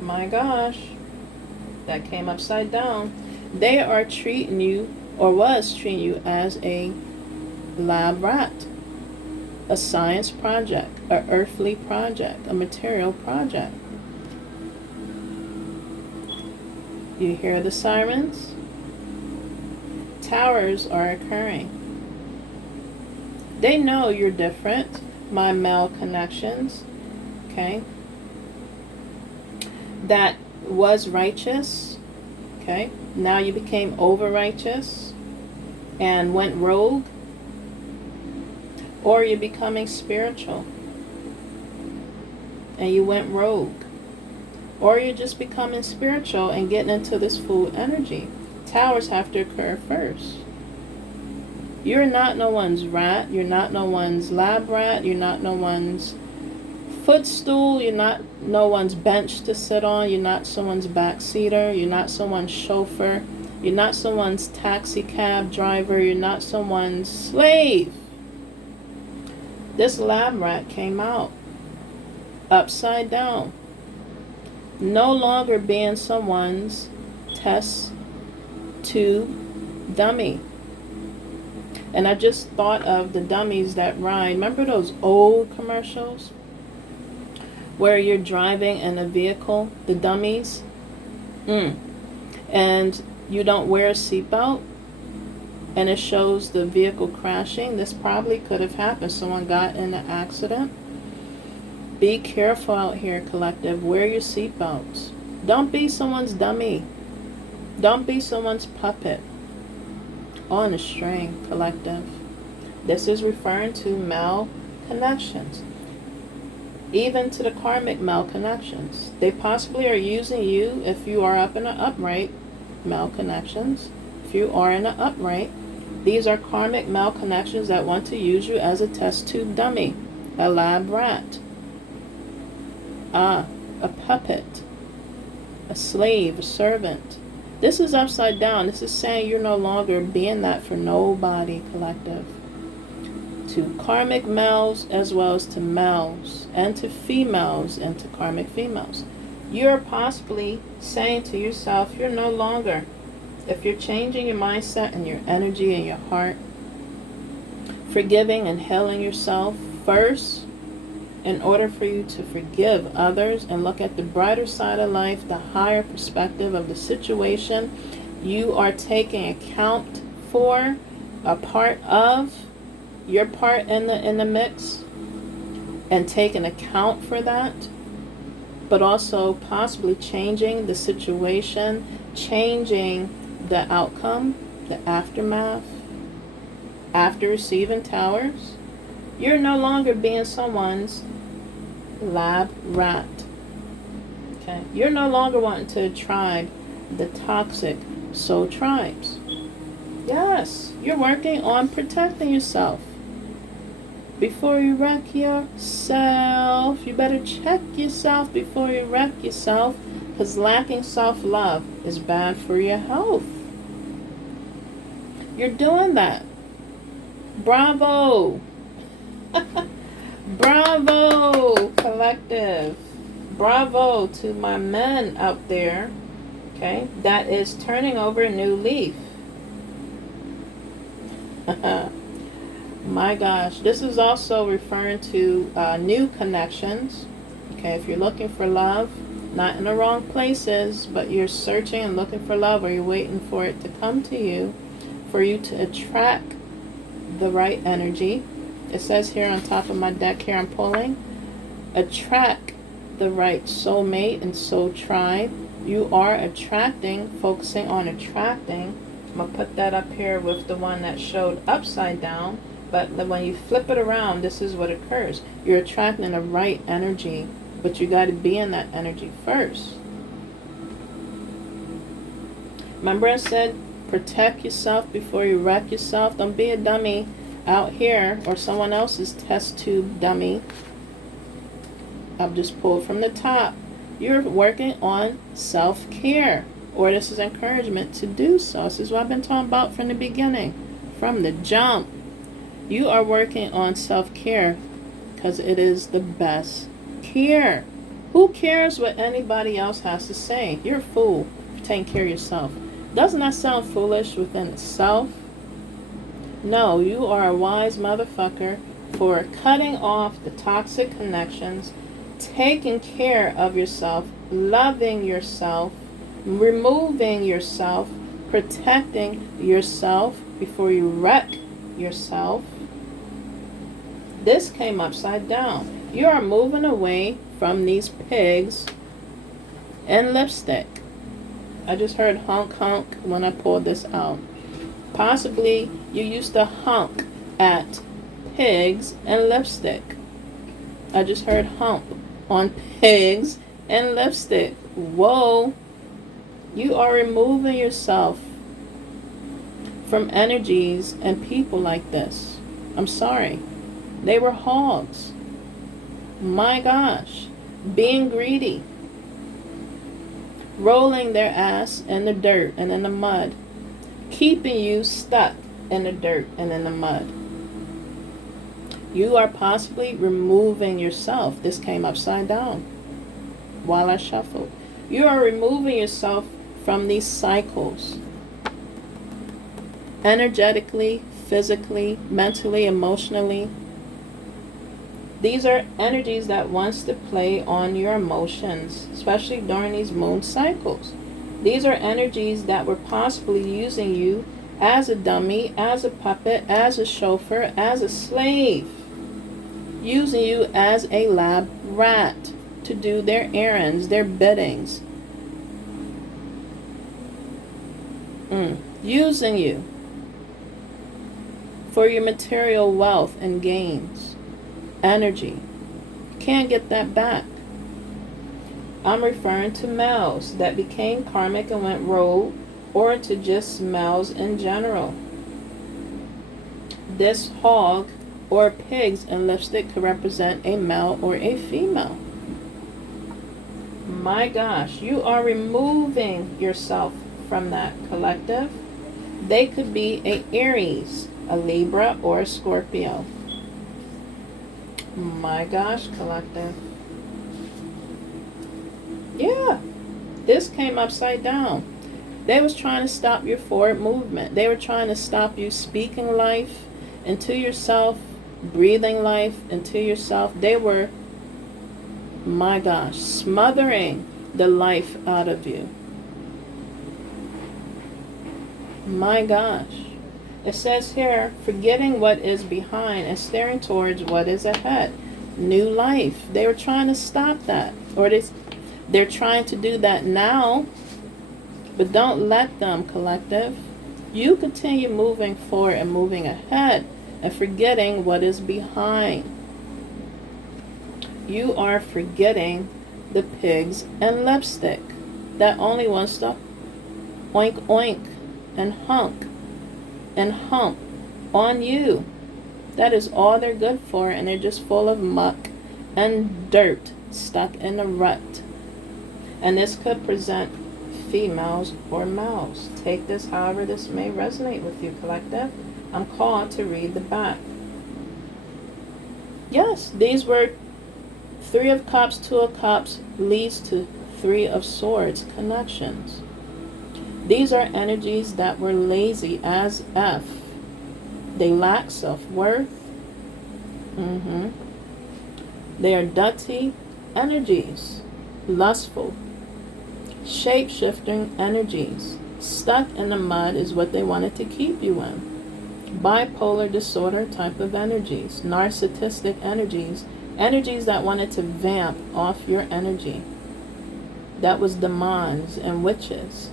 My gosh, that came upside down. They are treating you, or was treating you, as a lab rat, a science project, an earthly project, a material project. You hear the sirens? Towers are occurring. They know you're different, my male connections, okay? That was righteous, okay? Now you became over righteous and went rogue, or you're becoming spiritual and you went rogue, or you're just becoming spiritual and getting into this full energy. Towers have to occur first. You're not no one's rat. You're not no one's lab rat. You're not no one's footstool. You're not no one's bench to sit on. You're not someone's backseater. You're not someone's chauffeur. You're not someone's taxi cab driver. You're not someone's slave. This lab rat came out upside down. No longer being someone's test tube dummy. And I just thought of the dummies that ride. Remember those old commercials where you're driving in a vehicle, the dummies? And you don't wear a seatbelt and it shows the vehicle crashing. This probably could have happened. Someone got in an accident. Be careful out here, collective. Wear your seatbelts. Don't be someone's dummy. Don't be someone's puppet on a string, collective. This is referring to male connections. Even to the karmic male connections. They possibly are using you if you are up in an upright, male connections. If you are in an upright, these are karmic male connections that want to use you as a test tube dummy, a lab rat, a puppet, a slave, a servant. This is upside down. This is saying you're no longer being that for nobody, collective. To karmic males as well as to males, and to females and to karmic females. You're possibly saying to yourself, you're no longer, if you're changing your mindset and your energy and your heart, forgiving and healing yourself first, in order for you to forgive others and look at the brighter side of life, the higher perspective of the situation you are taking account for, a part of your part in the mix, and taking account for that, but also possibly changing the situation, changing the outcome, the aftermath, after receiving towers. You're no longer being someone's lab rat. Okay? You're no longer wanting to tribe the toxic soul tribes. Yes, you're working on protecting yourself. Before you wreck yourself, you better check yourself before you wreck yourself, because lacking self-love is bad for your health. You're doing that. Bravo. Bravo, collective. Bravo to my men out there, okay, that is turning over a new leaf. My gosh, this is also referring to new connections. Okay, if you're looking for love, not in the wrong places, but you're searching and looking for love, or you're waiting for it to come to you, for you to attract the right energy. It says here on top of my deck here I'm pulling, attract the right soulmate and soul tribe. You are attracting, focusing on attracting. I'm going to put that up here with the one that showed upside down. But when you flip it around, this is what occurs. You're attracting the right energy, but you got to be in that energy first. Remember I said, protect yourself before you wreck yourself. Don't be a dummy out here, or someone else's test tube dummy. I've just pulled from the top. You're working on self-care, or this is encouragement to do so. This is what I've been talking about from the beginning, from the jump. You are working on self-care because it is the best care. Who cares what anybody else has to say? You're a fool for taking care of yourself. Doesn't that sound foolish within itself? No, you are a wise motherfucker for cutting off the toxic connections, taking care of yourself, loving yourself, removing yourself, protecting yourself before you wreck yourself. This came upside down. You are moving away from these pigs and lipstick. I just heard honk honk when I pulled this out. Possibly you used to honk at pigs and lipstick. I just heard hump on pigs and lipstick. Whoa. You are removing yourself from energies and people like this. I'm sorry. They were hogs. My gosh. Being greedy. Rolling their ass in the dirt and in the mud. Keeping you stuck in the dirt and in the mud. You are possibly removing yourself. This came upside down while I shuffled. You are removing yourself from these cycles. Energetically, physically, mentally, emotionally. These are energies that wants to play on your emotions, especially during these moon cycles. These are energies that were possibly using you as a dummy, as a puppet, as a chauffeur, as a slave. Using you as a lab rat to do their errands, their biddings. Using you for your material wealth and gains. Energy. Can't get that back. I'm referring to males that became karmic and went rogue, or to just males in general. This hog or pigs in lipstick could represent a male or a female. My gosh, you are removing yourself from that collective. They could be a Aries, a Libra, or a Scorpio. My gosh, collective. Yeah, this came upside down. They was trying to stop your forward movement. They were trying to stop you speaking life into yourself, breathing life into yourself. They were, my gosh, smothering the life out of you. My gosh. It says here, forgetting what is behind and staring towards what is ahead. New life. They were trying to stop that. Or they're trying to do that now. But don't let them, collective. You continue moving forward and moving ahead and forgetting what is behind. You are forgetting the pigs and lipstick that only wants to oink oink and hunk and hump on you. That is all they're good for, and they're just full of muck and dirt stuck in a rut. And this could present females or males. Take this however this may resonate with you, collective. I'm called to read the back. Yes, these were 3 of Cups, 2 of Cups leads to 3 of Swords connections. These are energies that were lazy as F. They lack self-worth. They are dirty energies, lustful, shape-shifting energies. Stuck in the mud is what they wanted to keep you in. Bipolar disorder type of energies, narcissistic energies, energies that wanted to vamp off your energy. That was demons and witches.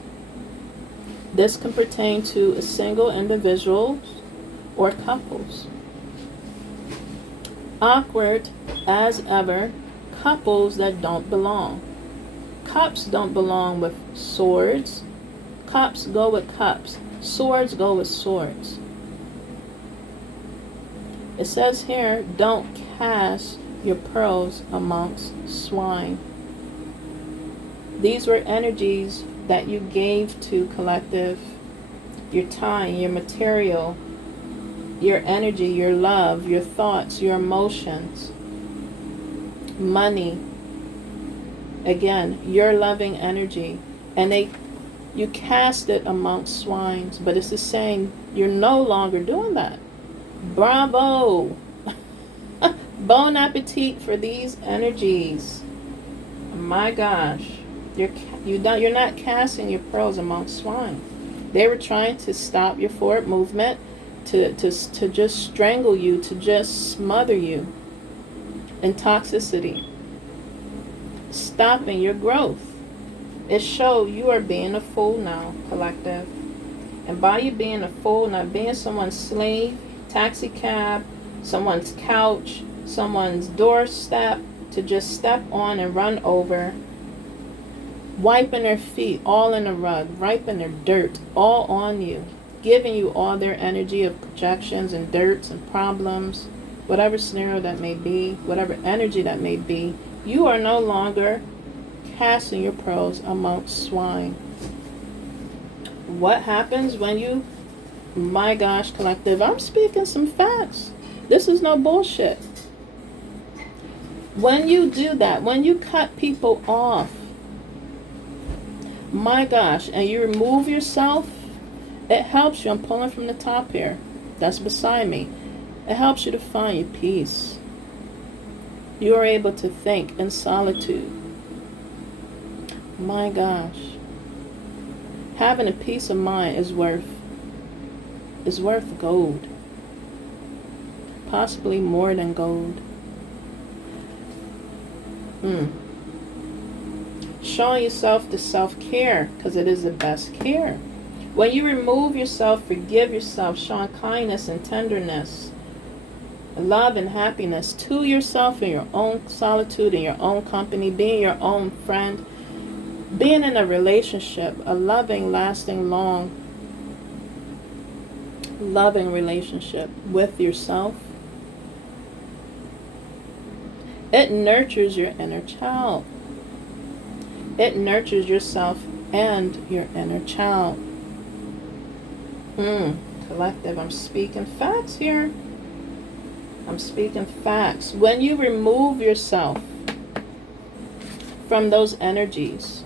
This can pertain to a single individual or couples. Awkward as ever, couples that don't belong. Cups don't belong with swords. Cups go with cups. Swords go with swords. It says here, don't cast your pearls amongst swine. These were energies that you gave to, collective. Your time, your material, your energy, your love, your thoughts, your emotions. money. Again, your loving energy. And you cast it amongst swines. But it's just saying you're no longer doing that. Bravo. Bon appetit for these energies. My gosh. You're not casting your pearls amongst swine. They were trying to stop your forward movement, to just strangle you, to just smother you in toxicity, stopping your growth. It shows you are being a fool now, collective. And by you being a fool, not being someone's slave, taxi cab, someone's couch, someone's doorstep to just step on and run over, wiping their feet all in a rug, wiping their dirt all on you, giving you all their energy of projections and dirts and problems, whatever scenario that may be, whatever energy that may be. You are no longer casting your pearls amongst swine. What happens when you, my gosh, collective, I'm speaking some facts. This is no bullshit. When you do that, when you cut people off, my gosh, and you remove yourself, it helps you. I'm pulling from the top here. That's beside me. It helps you to find your peace. You are able to think in solitude. My gosh. Having a peace of mind is worth gold. Possibly more than gold. Showing yourself the self-care, because it is the best care. When you remove yourself, forgive yourself, showing kindness and tenderness, love and happiness to yourself in your own solitude, in your own company, being your own friend, being in a relationship, a loving, lasting, long, loving relationship with yourself. It nurtures your inner child. It nurtures yourself and your inner child. Collective, I'm speaking facts here. I'm speaking facts. When you remove yourself from those energies,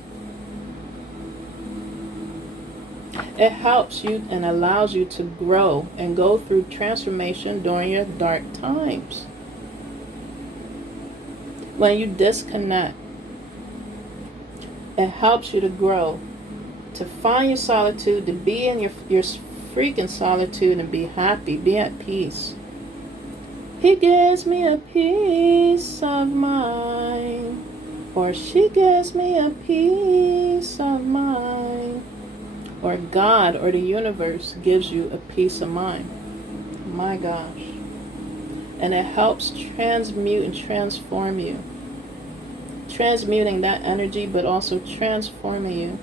it helps you and allows you to grow and go through transformation during your dark times. When you disconnect, it helps you to grow, to find your solitude, to be in your freaking solitude and be happy, be at peace. He gives me a peace of mind, or she gives me a peace of mind, or God or the universe gives you a peace of mind. My gosh. And it helps transmute and transform you. Transmuting that energy, but also transforming you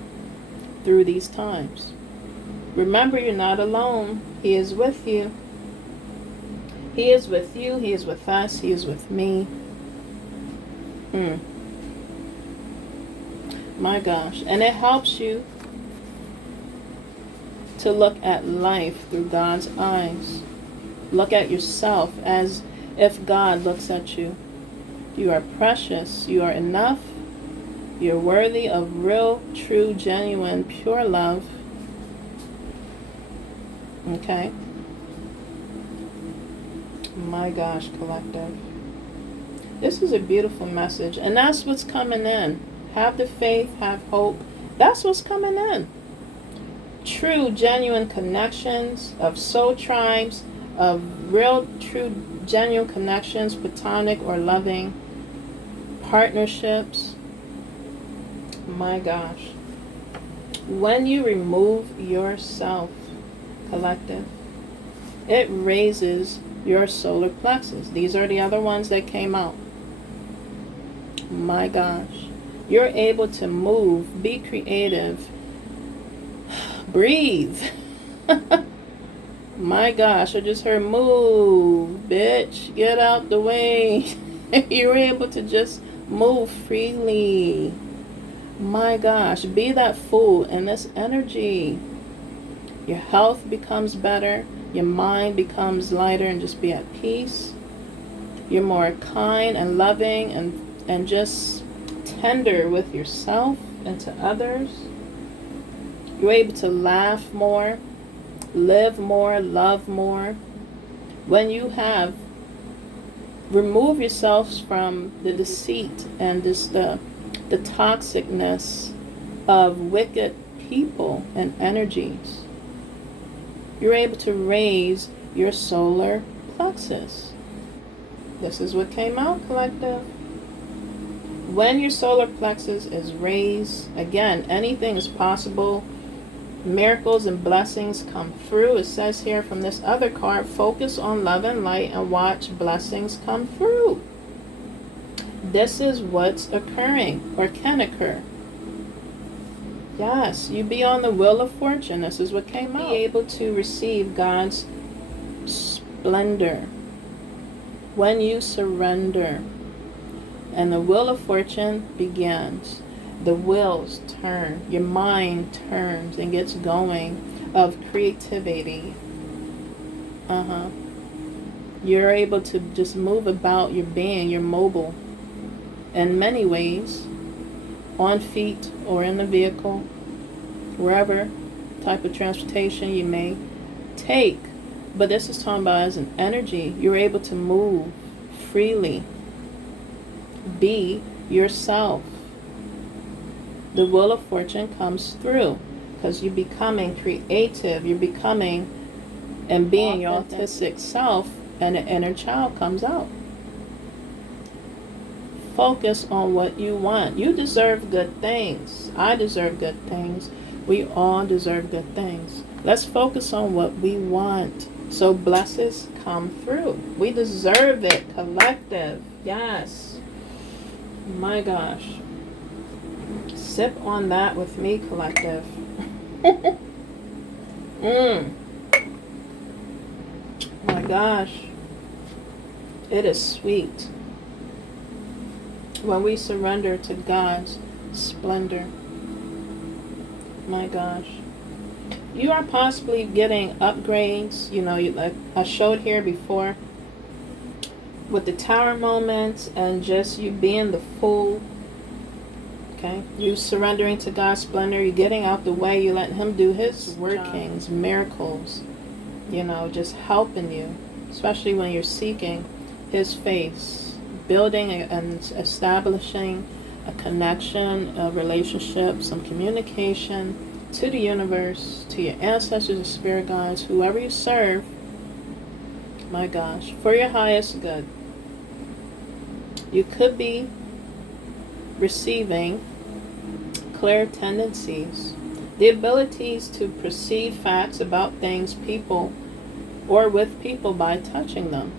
through these times. Remember, you're not alone. He is with you. He is with you. He is with us. He is with me. My gosh. And it helps you to look at life through God's eyes. Look at yourself as if God looks at you. You are precious. You are enough. You're worthy of real, true, genuine, pure love. Okay? My gosh, collective. This is a beautiful message. And that's what's coming in. Have the faith, have hope. That's what's coming in. True, genuine connections of soul tribes, of real, true, genuine connections, platonic or loving partnerships. My gosh. When you remove yourself, collective, it raises your solar plexus. These are the other ones that came out. My gosh. You're able to move, be creative, breathe. My gosh, I just heard move, bitch, get out the way. You're able to just move freely. My gosh, be that fool in this energy. Your health becomes better. Your mind becomes lighter and just be at peace. You're more kind and loving and and just tender with yourself and to others. You're able to laugh more, live more, love more. When you have removed yourselves from the deceit and just the toxicness of wicked people and energies, you're able to raise your solar plexus. This is what came out, collective. When your solar plexus is raised, again, anything is possible. Miracles and blessings come through. It says here from this other card, focus on love and light and watch blessings come through. This is what's occurring or can occur. Yes, you be on the wheel of fortune. This is what came out. Be able to receive God's splendor when you surrender. And the wheel of fortune begins. The wheels turn. Your mind turns and gets going of creativity. You're able to just move about your being. You're mobile in many ways. On feet or in the vehicle. Wherever type of transportation you may take. But this is talking about as an energy. You're able to move freely. Be yourself. The wheel of fortune comes through because you're becoming creative. You're becoming and being your authentic self, and the inner child comes out. Focus on what you want. You deserve good things. I deserve good things. We all deserve good things. Let's focus on what we want. So blessings come through. We deserve it, collective. Yes. My gosh. Sip on that with me, collective. My gosh. It is sweet when we surrender to God's splendor. My gosh. You are possibly getting upgrades, like I showed here before, with the tower moments and just you being the fool. Okay? You surrendering to God's splendor, you're getting out the way, you let Him do His workings, miracles, just helping you, especially when you're seeking His face, building and establishing a connection, a relationship, some communication to the universe, to your ancestors and spirit guides, whoever you serve, my gosh, for your highest good. You could be receiving clear tendencies, the abilities to perceive facts about things, people, or with people by touching them.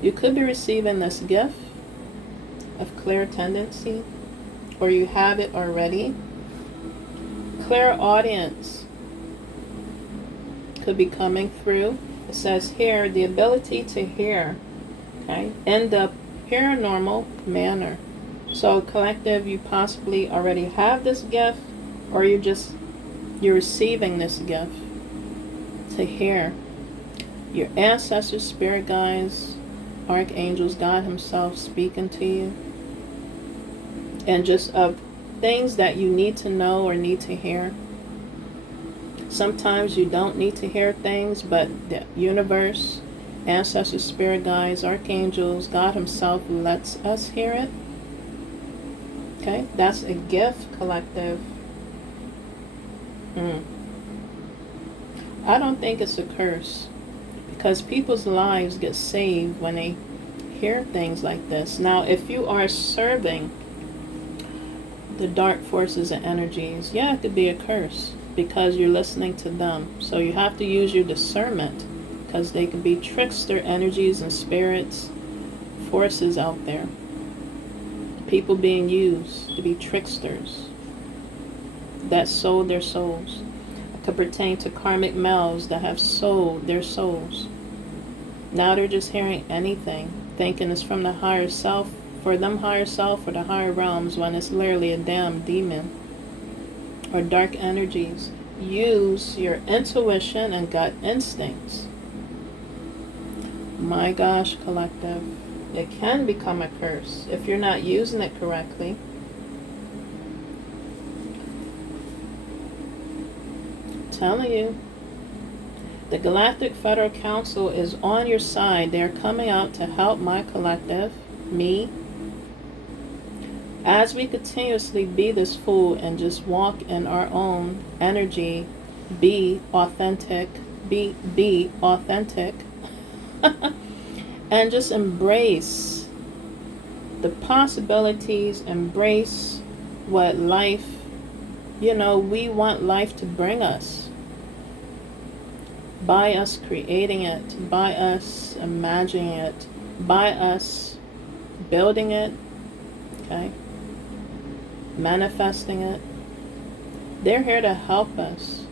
You could be receiving this gift of clear tendency, or you have it already. Clairaudience could be coming through. It says here, the ability to hear, okay, in the paranormal manner. So collective, you possibly already have this gift, or you're receiving this gift to hear your ancestors, spirit guides, archangels, God Himself speaking to you, and just of things that you need to know or need to hear. Sometimes you don't need to hear things, but the universe, ancestors, spirit guides, archangels, God Himself lets us hear it. Okay, that's a gift, collective. I don't think it's a curse, because people's lives get saved when they hear things like this. Now, if you are serving the dark forces and energies, yeah, it could be a curse because you're listening to them. So you have to use your discernment, because they can be trickster energies and spirits, forces out there. People being used to be tricksters that sold their souls. It could pertain to karmic males that have sold their souls. Now they're just hearing anything, thinking it's from the higher self, for them higher self or the higher realms, when it's literally a damn demon or dark energies. Use your intuition and gut instincts. My gosh, collective. It can become a curse if you're not using it correctly. Telling you, the Galactic Federal Council is on your side. They're coming out to help my collective, me, as we continuously be this fool and just walk in our own energy, be authentic, be authentic, and just embrace the possibilities, embrace what life, we want life to bring us. By us creating it, by us imagining it, by us building it, okay, manifesting it. They're here to help us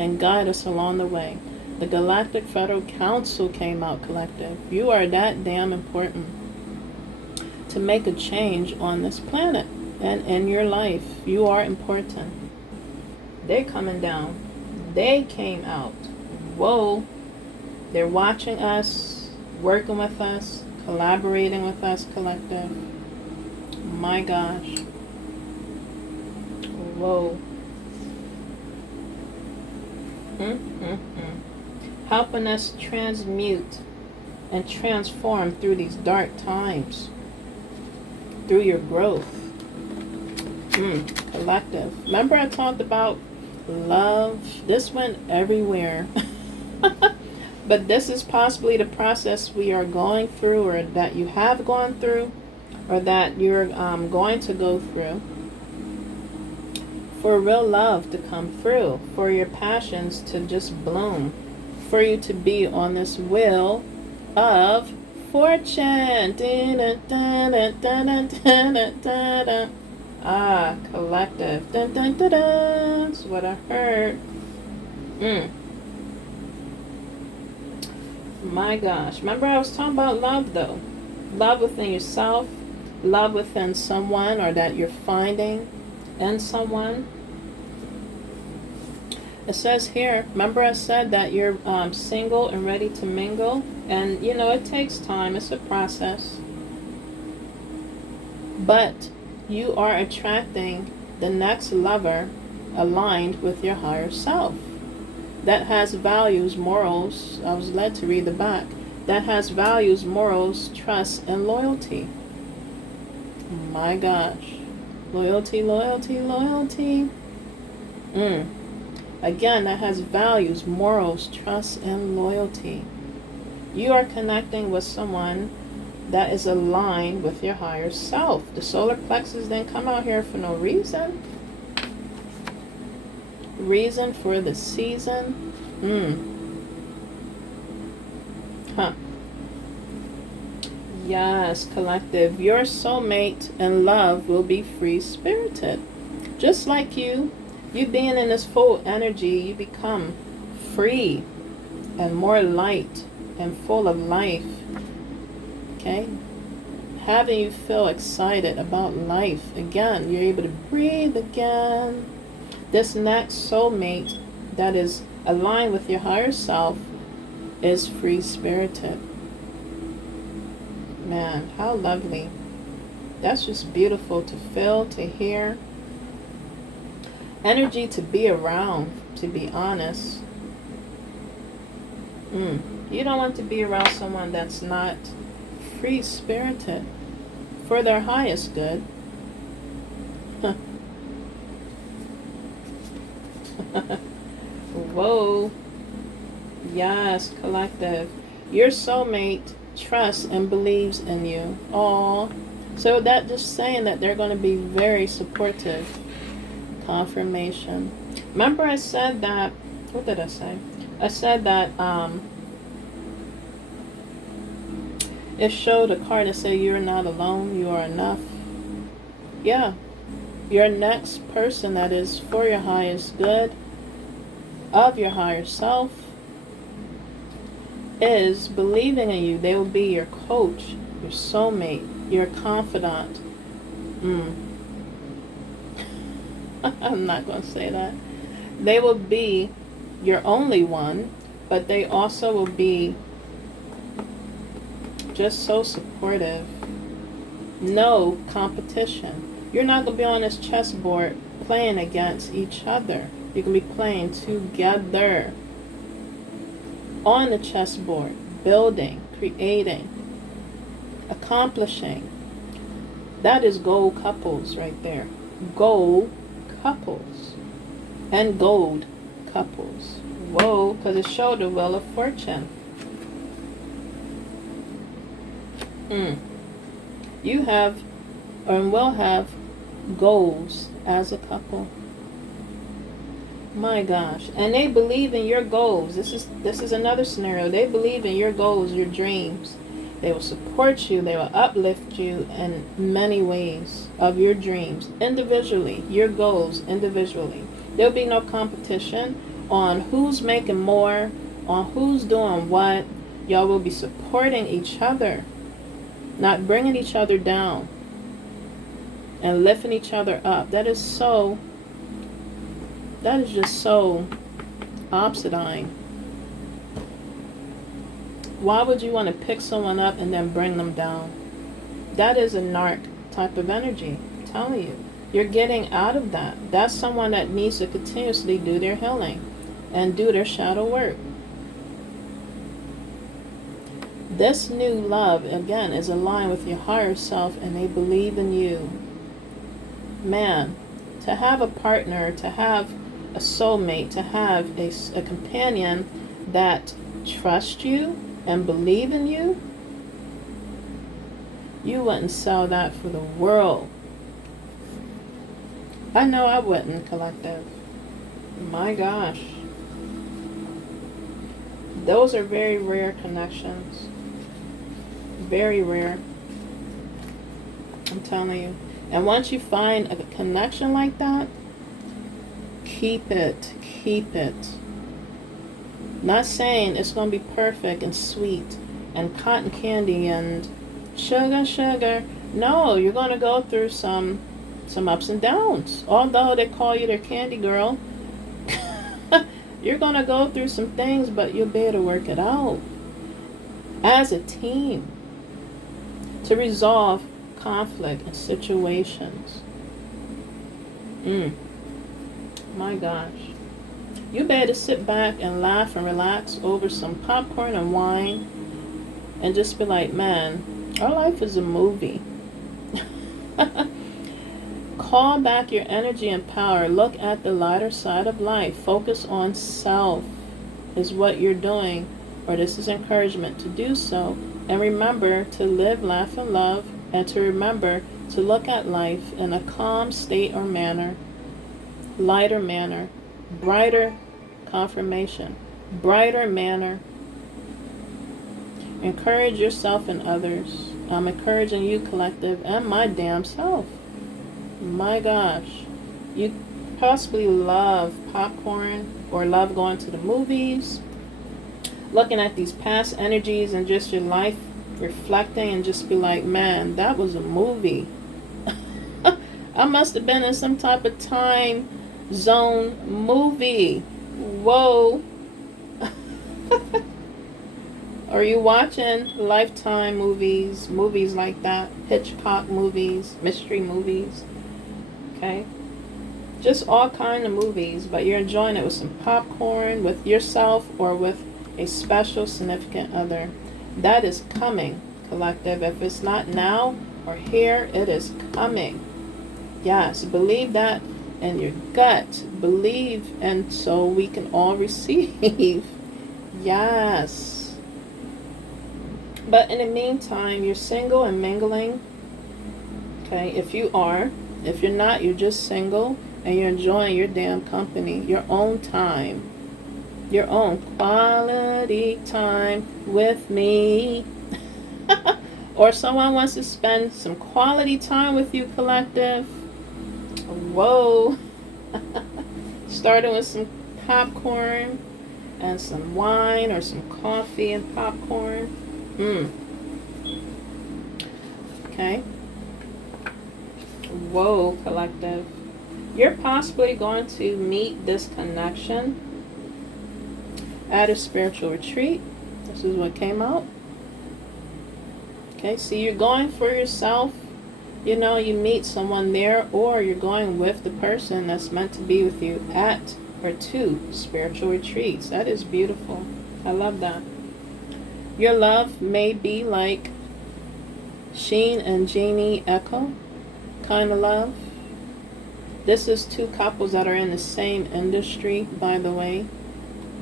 and guide us along the way. The Galactic Federal Council came out, collective. You are that damn important to make a change on this planet and in your life. You are important. They're coming down. They came out. Whoa. They're watching us, working with us, collaborating with us, collective. My gosh. Whoa. Helping us transmute and transform through these dark times, through your growth. Collective. Remember I talked about love? This went everywhere. But this is possibly the process we are going through, or that you have gone through, or that you're going to go through. For real love to come through, for your passions to just bloom, for you to be on this wheel of fortune. Collective. That's what I heard. My gosh. Remember I was talking about love, though. Love within yourself, love within someone, or that you're finding in someone. It says here, remember I said that you're single and ready to mingle, and it takes time. It's a process, but you are attracting the next lover aligned with your higher self, that has values, morals. I was led to read the back. That has values, morals, trust, and loyalty. My gosh. Loyalty, loyalty, loyalty. Again, that has values, morals, trust, and loyalty. You are connecting with someone that is aligned with your higher self. The solar plexus didn't come out here for no reason. Reason for the season. Yes, collective. Your soulmate and love will be free-spirited. Just like you being in this full energy, you become free and more light and full of life. Okay? Having you feel excited about life again. You're able to breathe again. This next soulmate that is aligned with your higher self is free-spirited. Man, how lovely. That's just beautiful to feel, to hear. Energy to be around, to be honest. You don't want to be around someone that's not free-spirited for their highest good. Whoa. Yes, collective. Your soulmate trusts and believes in you. Aww. So that just saying that they're going to be very supportive. Confirmation. Remember I said that, what did I say? I said that it showed a card that said you're not alone, you are enough. Yeah. Your next person that is for your highest good, of your higher self, is believing in you. They will be your coach, your soulmate, your confidant. I'm not going to say that. They will be your only one, but they also will be just so supportive. No competition. You're not going to be on this chessboard playing against each other. You're going to be playing together on the chessboard, building, creating, accomplishing. That is gold couples right there. Gold couples. And gold couples. Whoa, because it showed the Wheel of Fortune. You have or will have goals as a couple. My gosh. And they believe in your goals. This is another scenario. They believe in your goals, your dreams. They will support you. They will uplift you in many ways of your dreams. Individually. Your goals individually. There'll be no competition on who's making more, on who's doing what. Y'all will be supporting each other. Not bringing each other down. And lifting each other up. That is just so obsidine. Why would you want to pick someone up and then bring them down? That is a narc type of energy. I'm telling you. You're getting out of that. That's someone that needs to continuously do their healing and do their shadow work. This new love, again, is aligned with your higher self and they believe in you. Man, to have a partner, to have a soulmate, to have a companion that trusts you and believe in you, you wouldn't sell that for the world. I know I wouldn't, collective. My gosh. Those are very rare connections. Very rare. I'm telling you. And once you find a connection like that, keep it. Keep it. Not saying it's going to be perfect and sweet and cotton candy and sugar. No, you're going to go through some ups and downs. Although they call you their candy girl, you're going to go through some things, but you'll be able to work it out as a team to resolve conflict and situations. My gosh. You better sit back and laugh and relax over some popcorn and wine and just be like, man, our life is a movie. Call back your energy and power. Look at the lighter side of life. Focus on self is what you're doing, or this is encouragement to do so. And remember to live, laugh, and love, and to remember to look at life in a calm state or manner, lighter manner, brighter confirmation, brighter manner. Encourage yourself and others. I'm encouraging you, collective, and my damn self. My gosh. You possibly love popcorn or love going to the movies, looking at these past energies and just your life reflecting and just be like, man, that was a movie. I must have been in some type of time zone movie. Whoa. Are you watching Lifetime movies like that, Hitchcock movies, mystery movies? Okay, just all kind of movies, but you're enjoying it with some popcorn, with yourself, or with a special significant other. That is coming, collective. If it's not now or here, it is coming. Yes, believe that in your gut. Believe, and so we can all receive. Yes. But in the meantime, you're single and mingling. Okay, if you are. If you're not, you're just single and you're enjoying your damn company, your own time, your own quality time with me. Or someone wants to spend some quality time with you, collective. Whoa. Starting with some popcorn and some wine or some coffee and popcorn. Okay. Whoa, collective. You're possibly going to meet this connection at a spiritual retreat. This is what came out. Okay, see, you're going for yourself. You know, you meet someone there, or you're going with the person that's meant to be with you at or to spiritual retreats. That is beautiful. I love that. Your love may be like Sheen and Jeannie Echo kind of love. This is two couples that are in the same industry, by the way.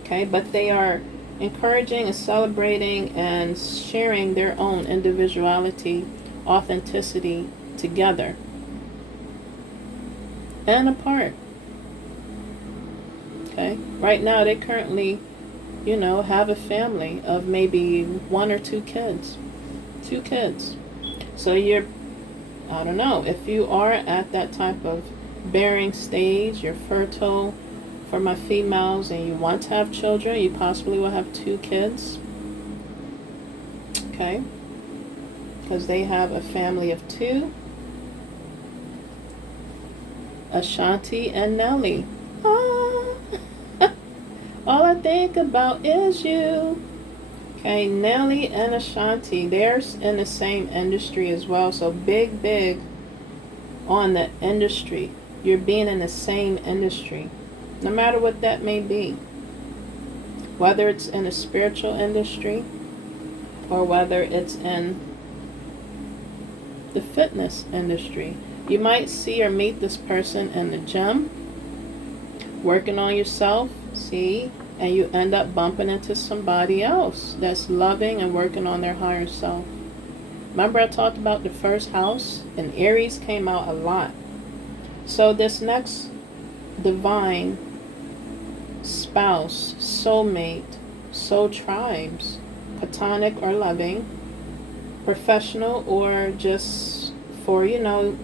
Okay, but they are encouraging and celebrating and sharing their own individuality, authenticity together and apart. Okay, right now they currently, you know, have a family of maybe 1 or 2 kids. 2 kids. So you're, I don't know, if you are at that type of bearing stage, you're fertile for my females, and you want to have children, you possibly will have 2 kids. Okay, because they have a family of 2. Ashanti and Nelly. Ah. All I think about is you. Okay, Nelly and Ashanti, they're in the same industry as well. So big on the industry. You're being in the same industry, no matter what that may be. Whether it's in the spiritual industry or whether it's in the fitness industry. You might see or meet this person in the gym, working on yourself, see, and you end up bumping into somebody else that's loving and working on their higher self. Remember I talked about the first house, and Aries came out a lot. So this next divine spouse, soulmate, soul tribes, platonic or loving, professional or just for, you know,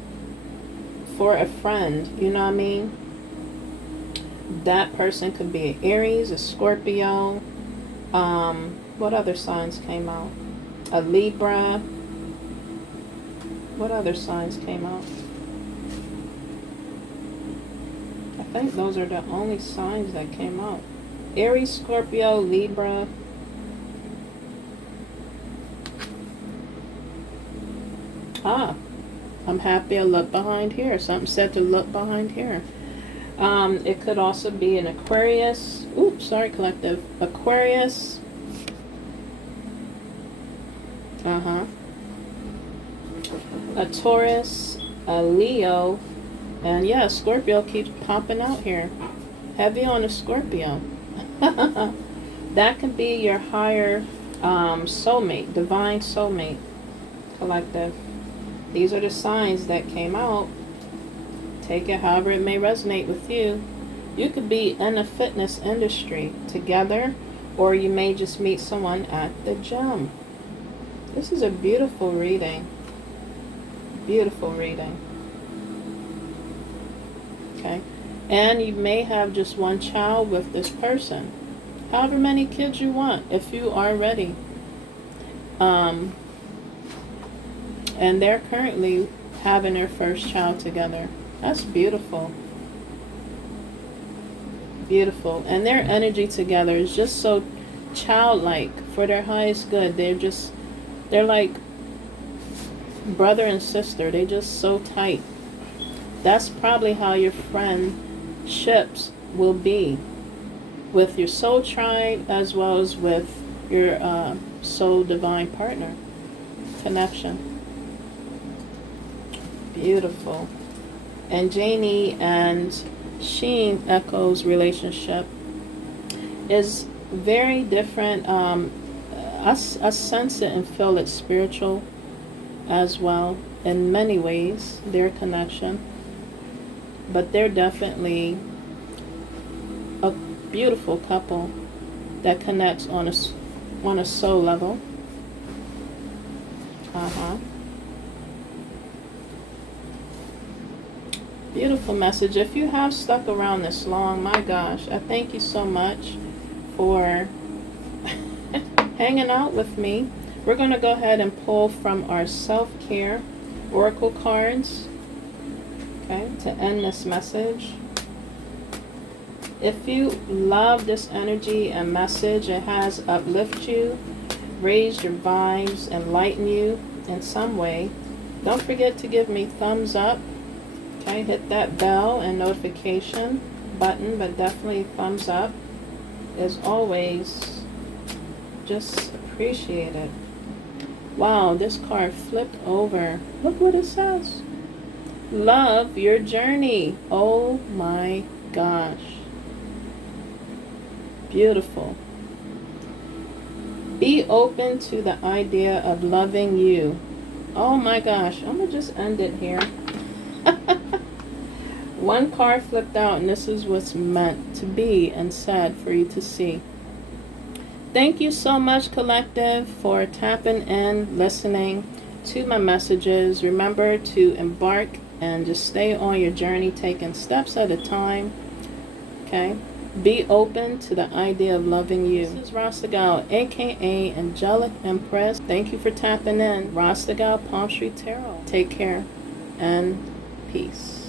for a friend, you know what I mean? That person could be an Aries, a Scorpio, what other signs came out? A Libra. What other signs came out? I think those are the only signs that came out. Aries, Scorpio, Libra. Ah, I'm happy I looked behind here. Something said to look behind here. It could also be an Aquarius. Oops, sorry, collective. Aquarius. A Taurus, a Leo, and yeah, Scorpio keeps popping out here. Heavy on the Scorpio. That could be your higher soulmate, divine soulmate, collective. These are the signs that came out. Take it however it may resonate with you. You could be in the fitness industry together, or you may just meet someone at the gym. This is a beautiful reading. Beautiful reading. Okay. And you may have just one child with this person. However many kids you want, if you are ready. And they're currently having their first child together. That's beautiful. Beautiful. And their energy together is just so childlike for their highest good. They're like brother and sister. They're just so tight. That's probably how your friendships will be with your soul tribe as well as with your soul divine partner connection. Beautiful. And Janie and Sheen Echo's relationship is very different. I sense it and feel it spiritual as well in many ways, their connection. But they're definitely a beautiful couple that connects on a soul level. Beautiful message. If you have stuck around this long, my gosh, I thank you so much for hanging out with me. We're going to go ahead and pull from our self-care oracle cards, okay, to end this message. If you love this energy and message, it has uplifted you, raised your vibes, enlightened you, in some way. Don't forget to give me thumbs up. Okay, hit that bell and notification button, but definitely thumbs up. As always, just appreciate it. Wow, this card flipped over. Look what it says. Love your journey. Oh my gosh. Beautiful. Be open to the idea of loving you. Oh my gosh. I'm going to just end it here. One card flipped out, and this is what's meant to be and said for you to see. Thank you so much, Collective, for tapping in, listening to my messages. Remember to embark and just stay on your journey, taking steps at a time. Okay? Be open to the idea of loving you. This is Rasta Gal, aka Angelic Empress. Thank you for tapping in. Rasta Gal, Palm Street Tarot. Take care and peace.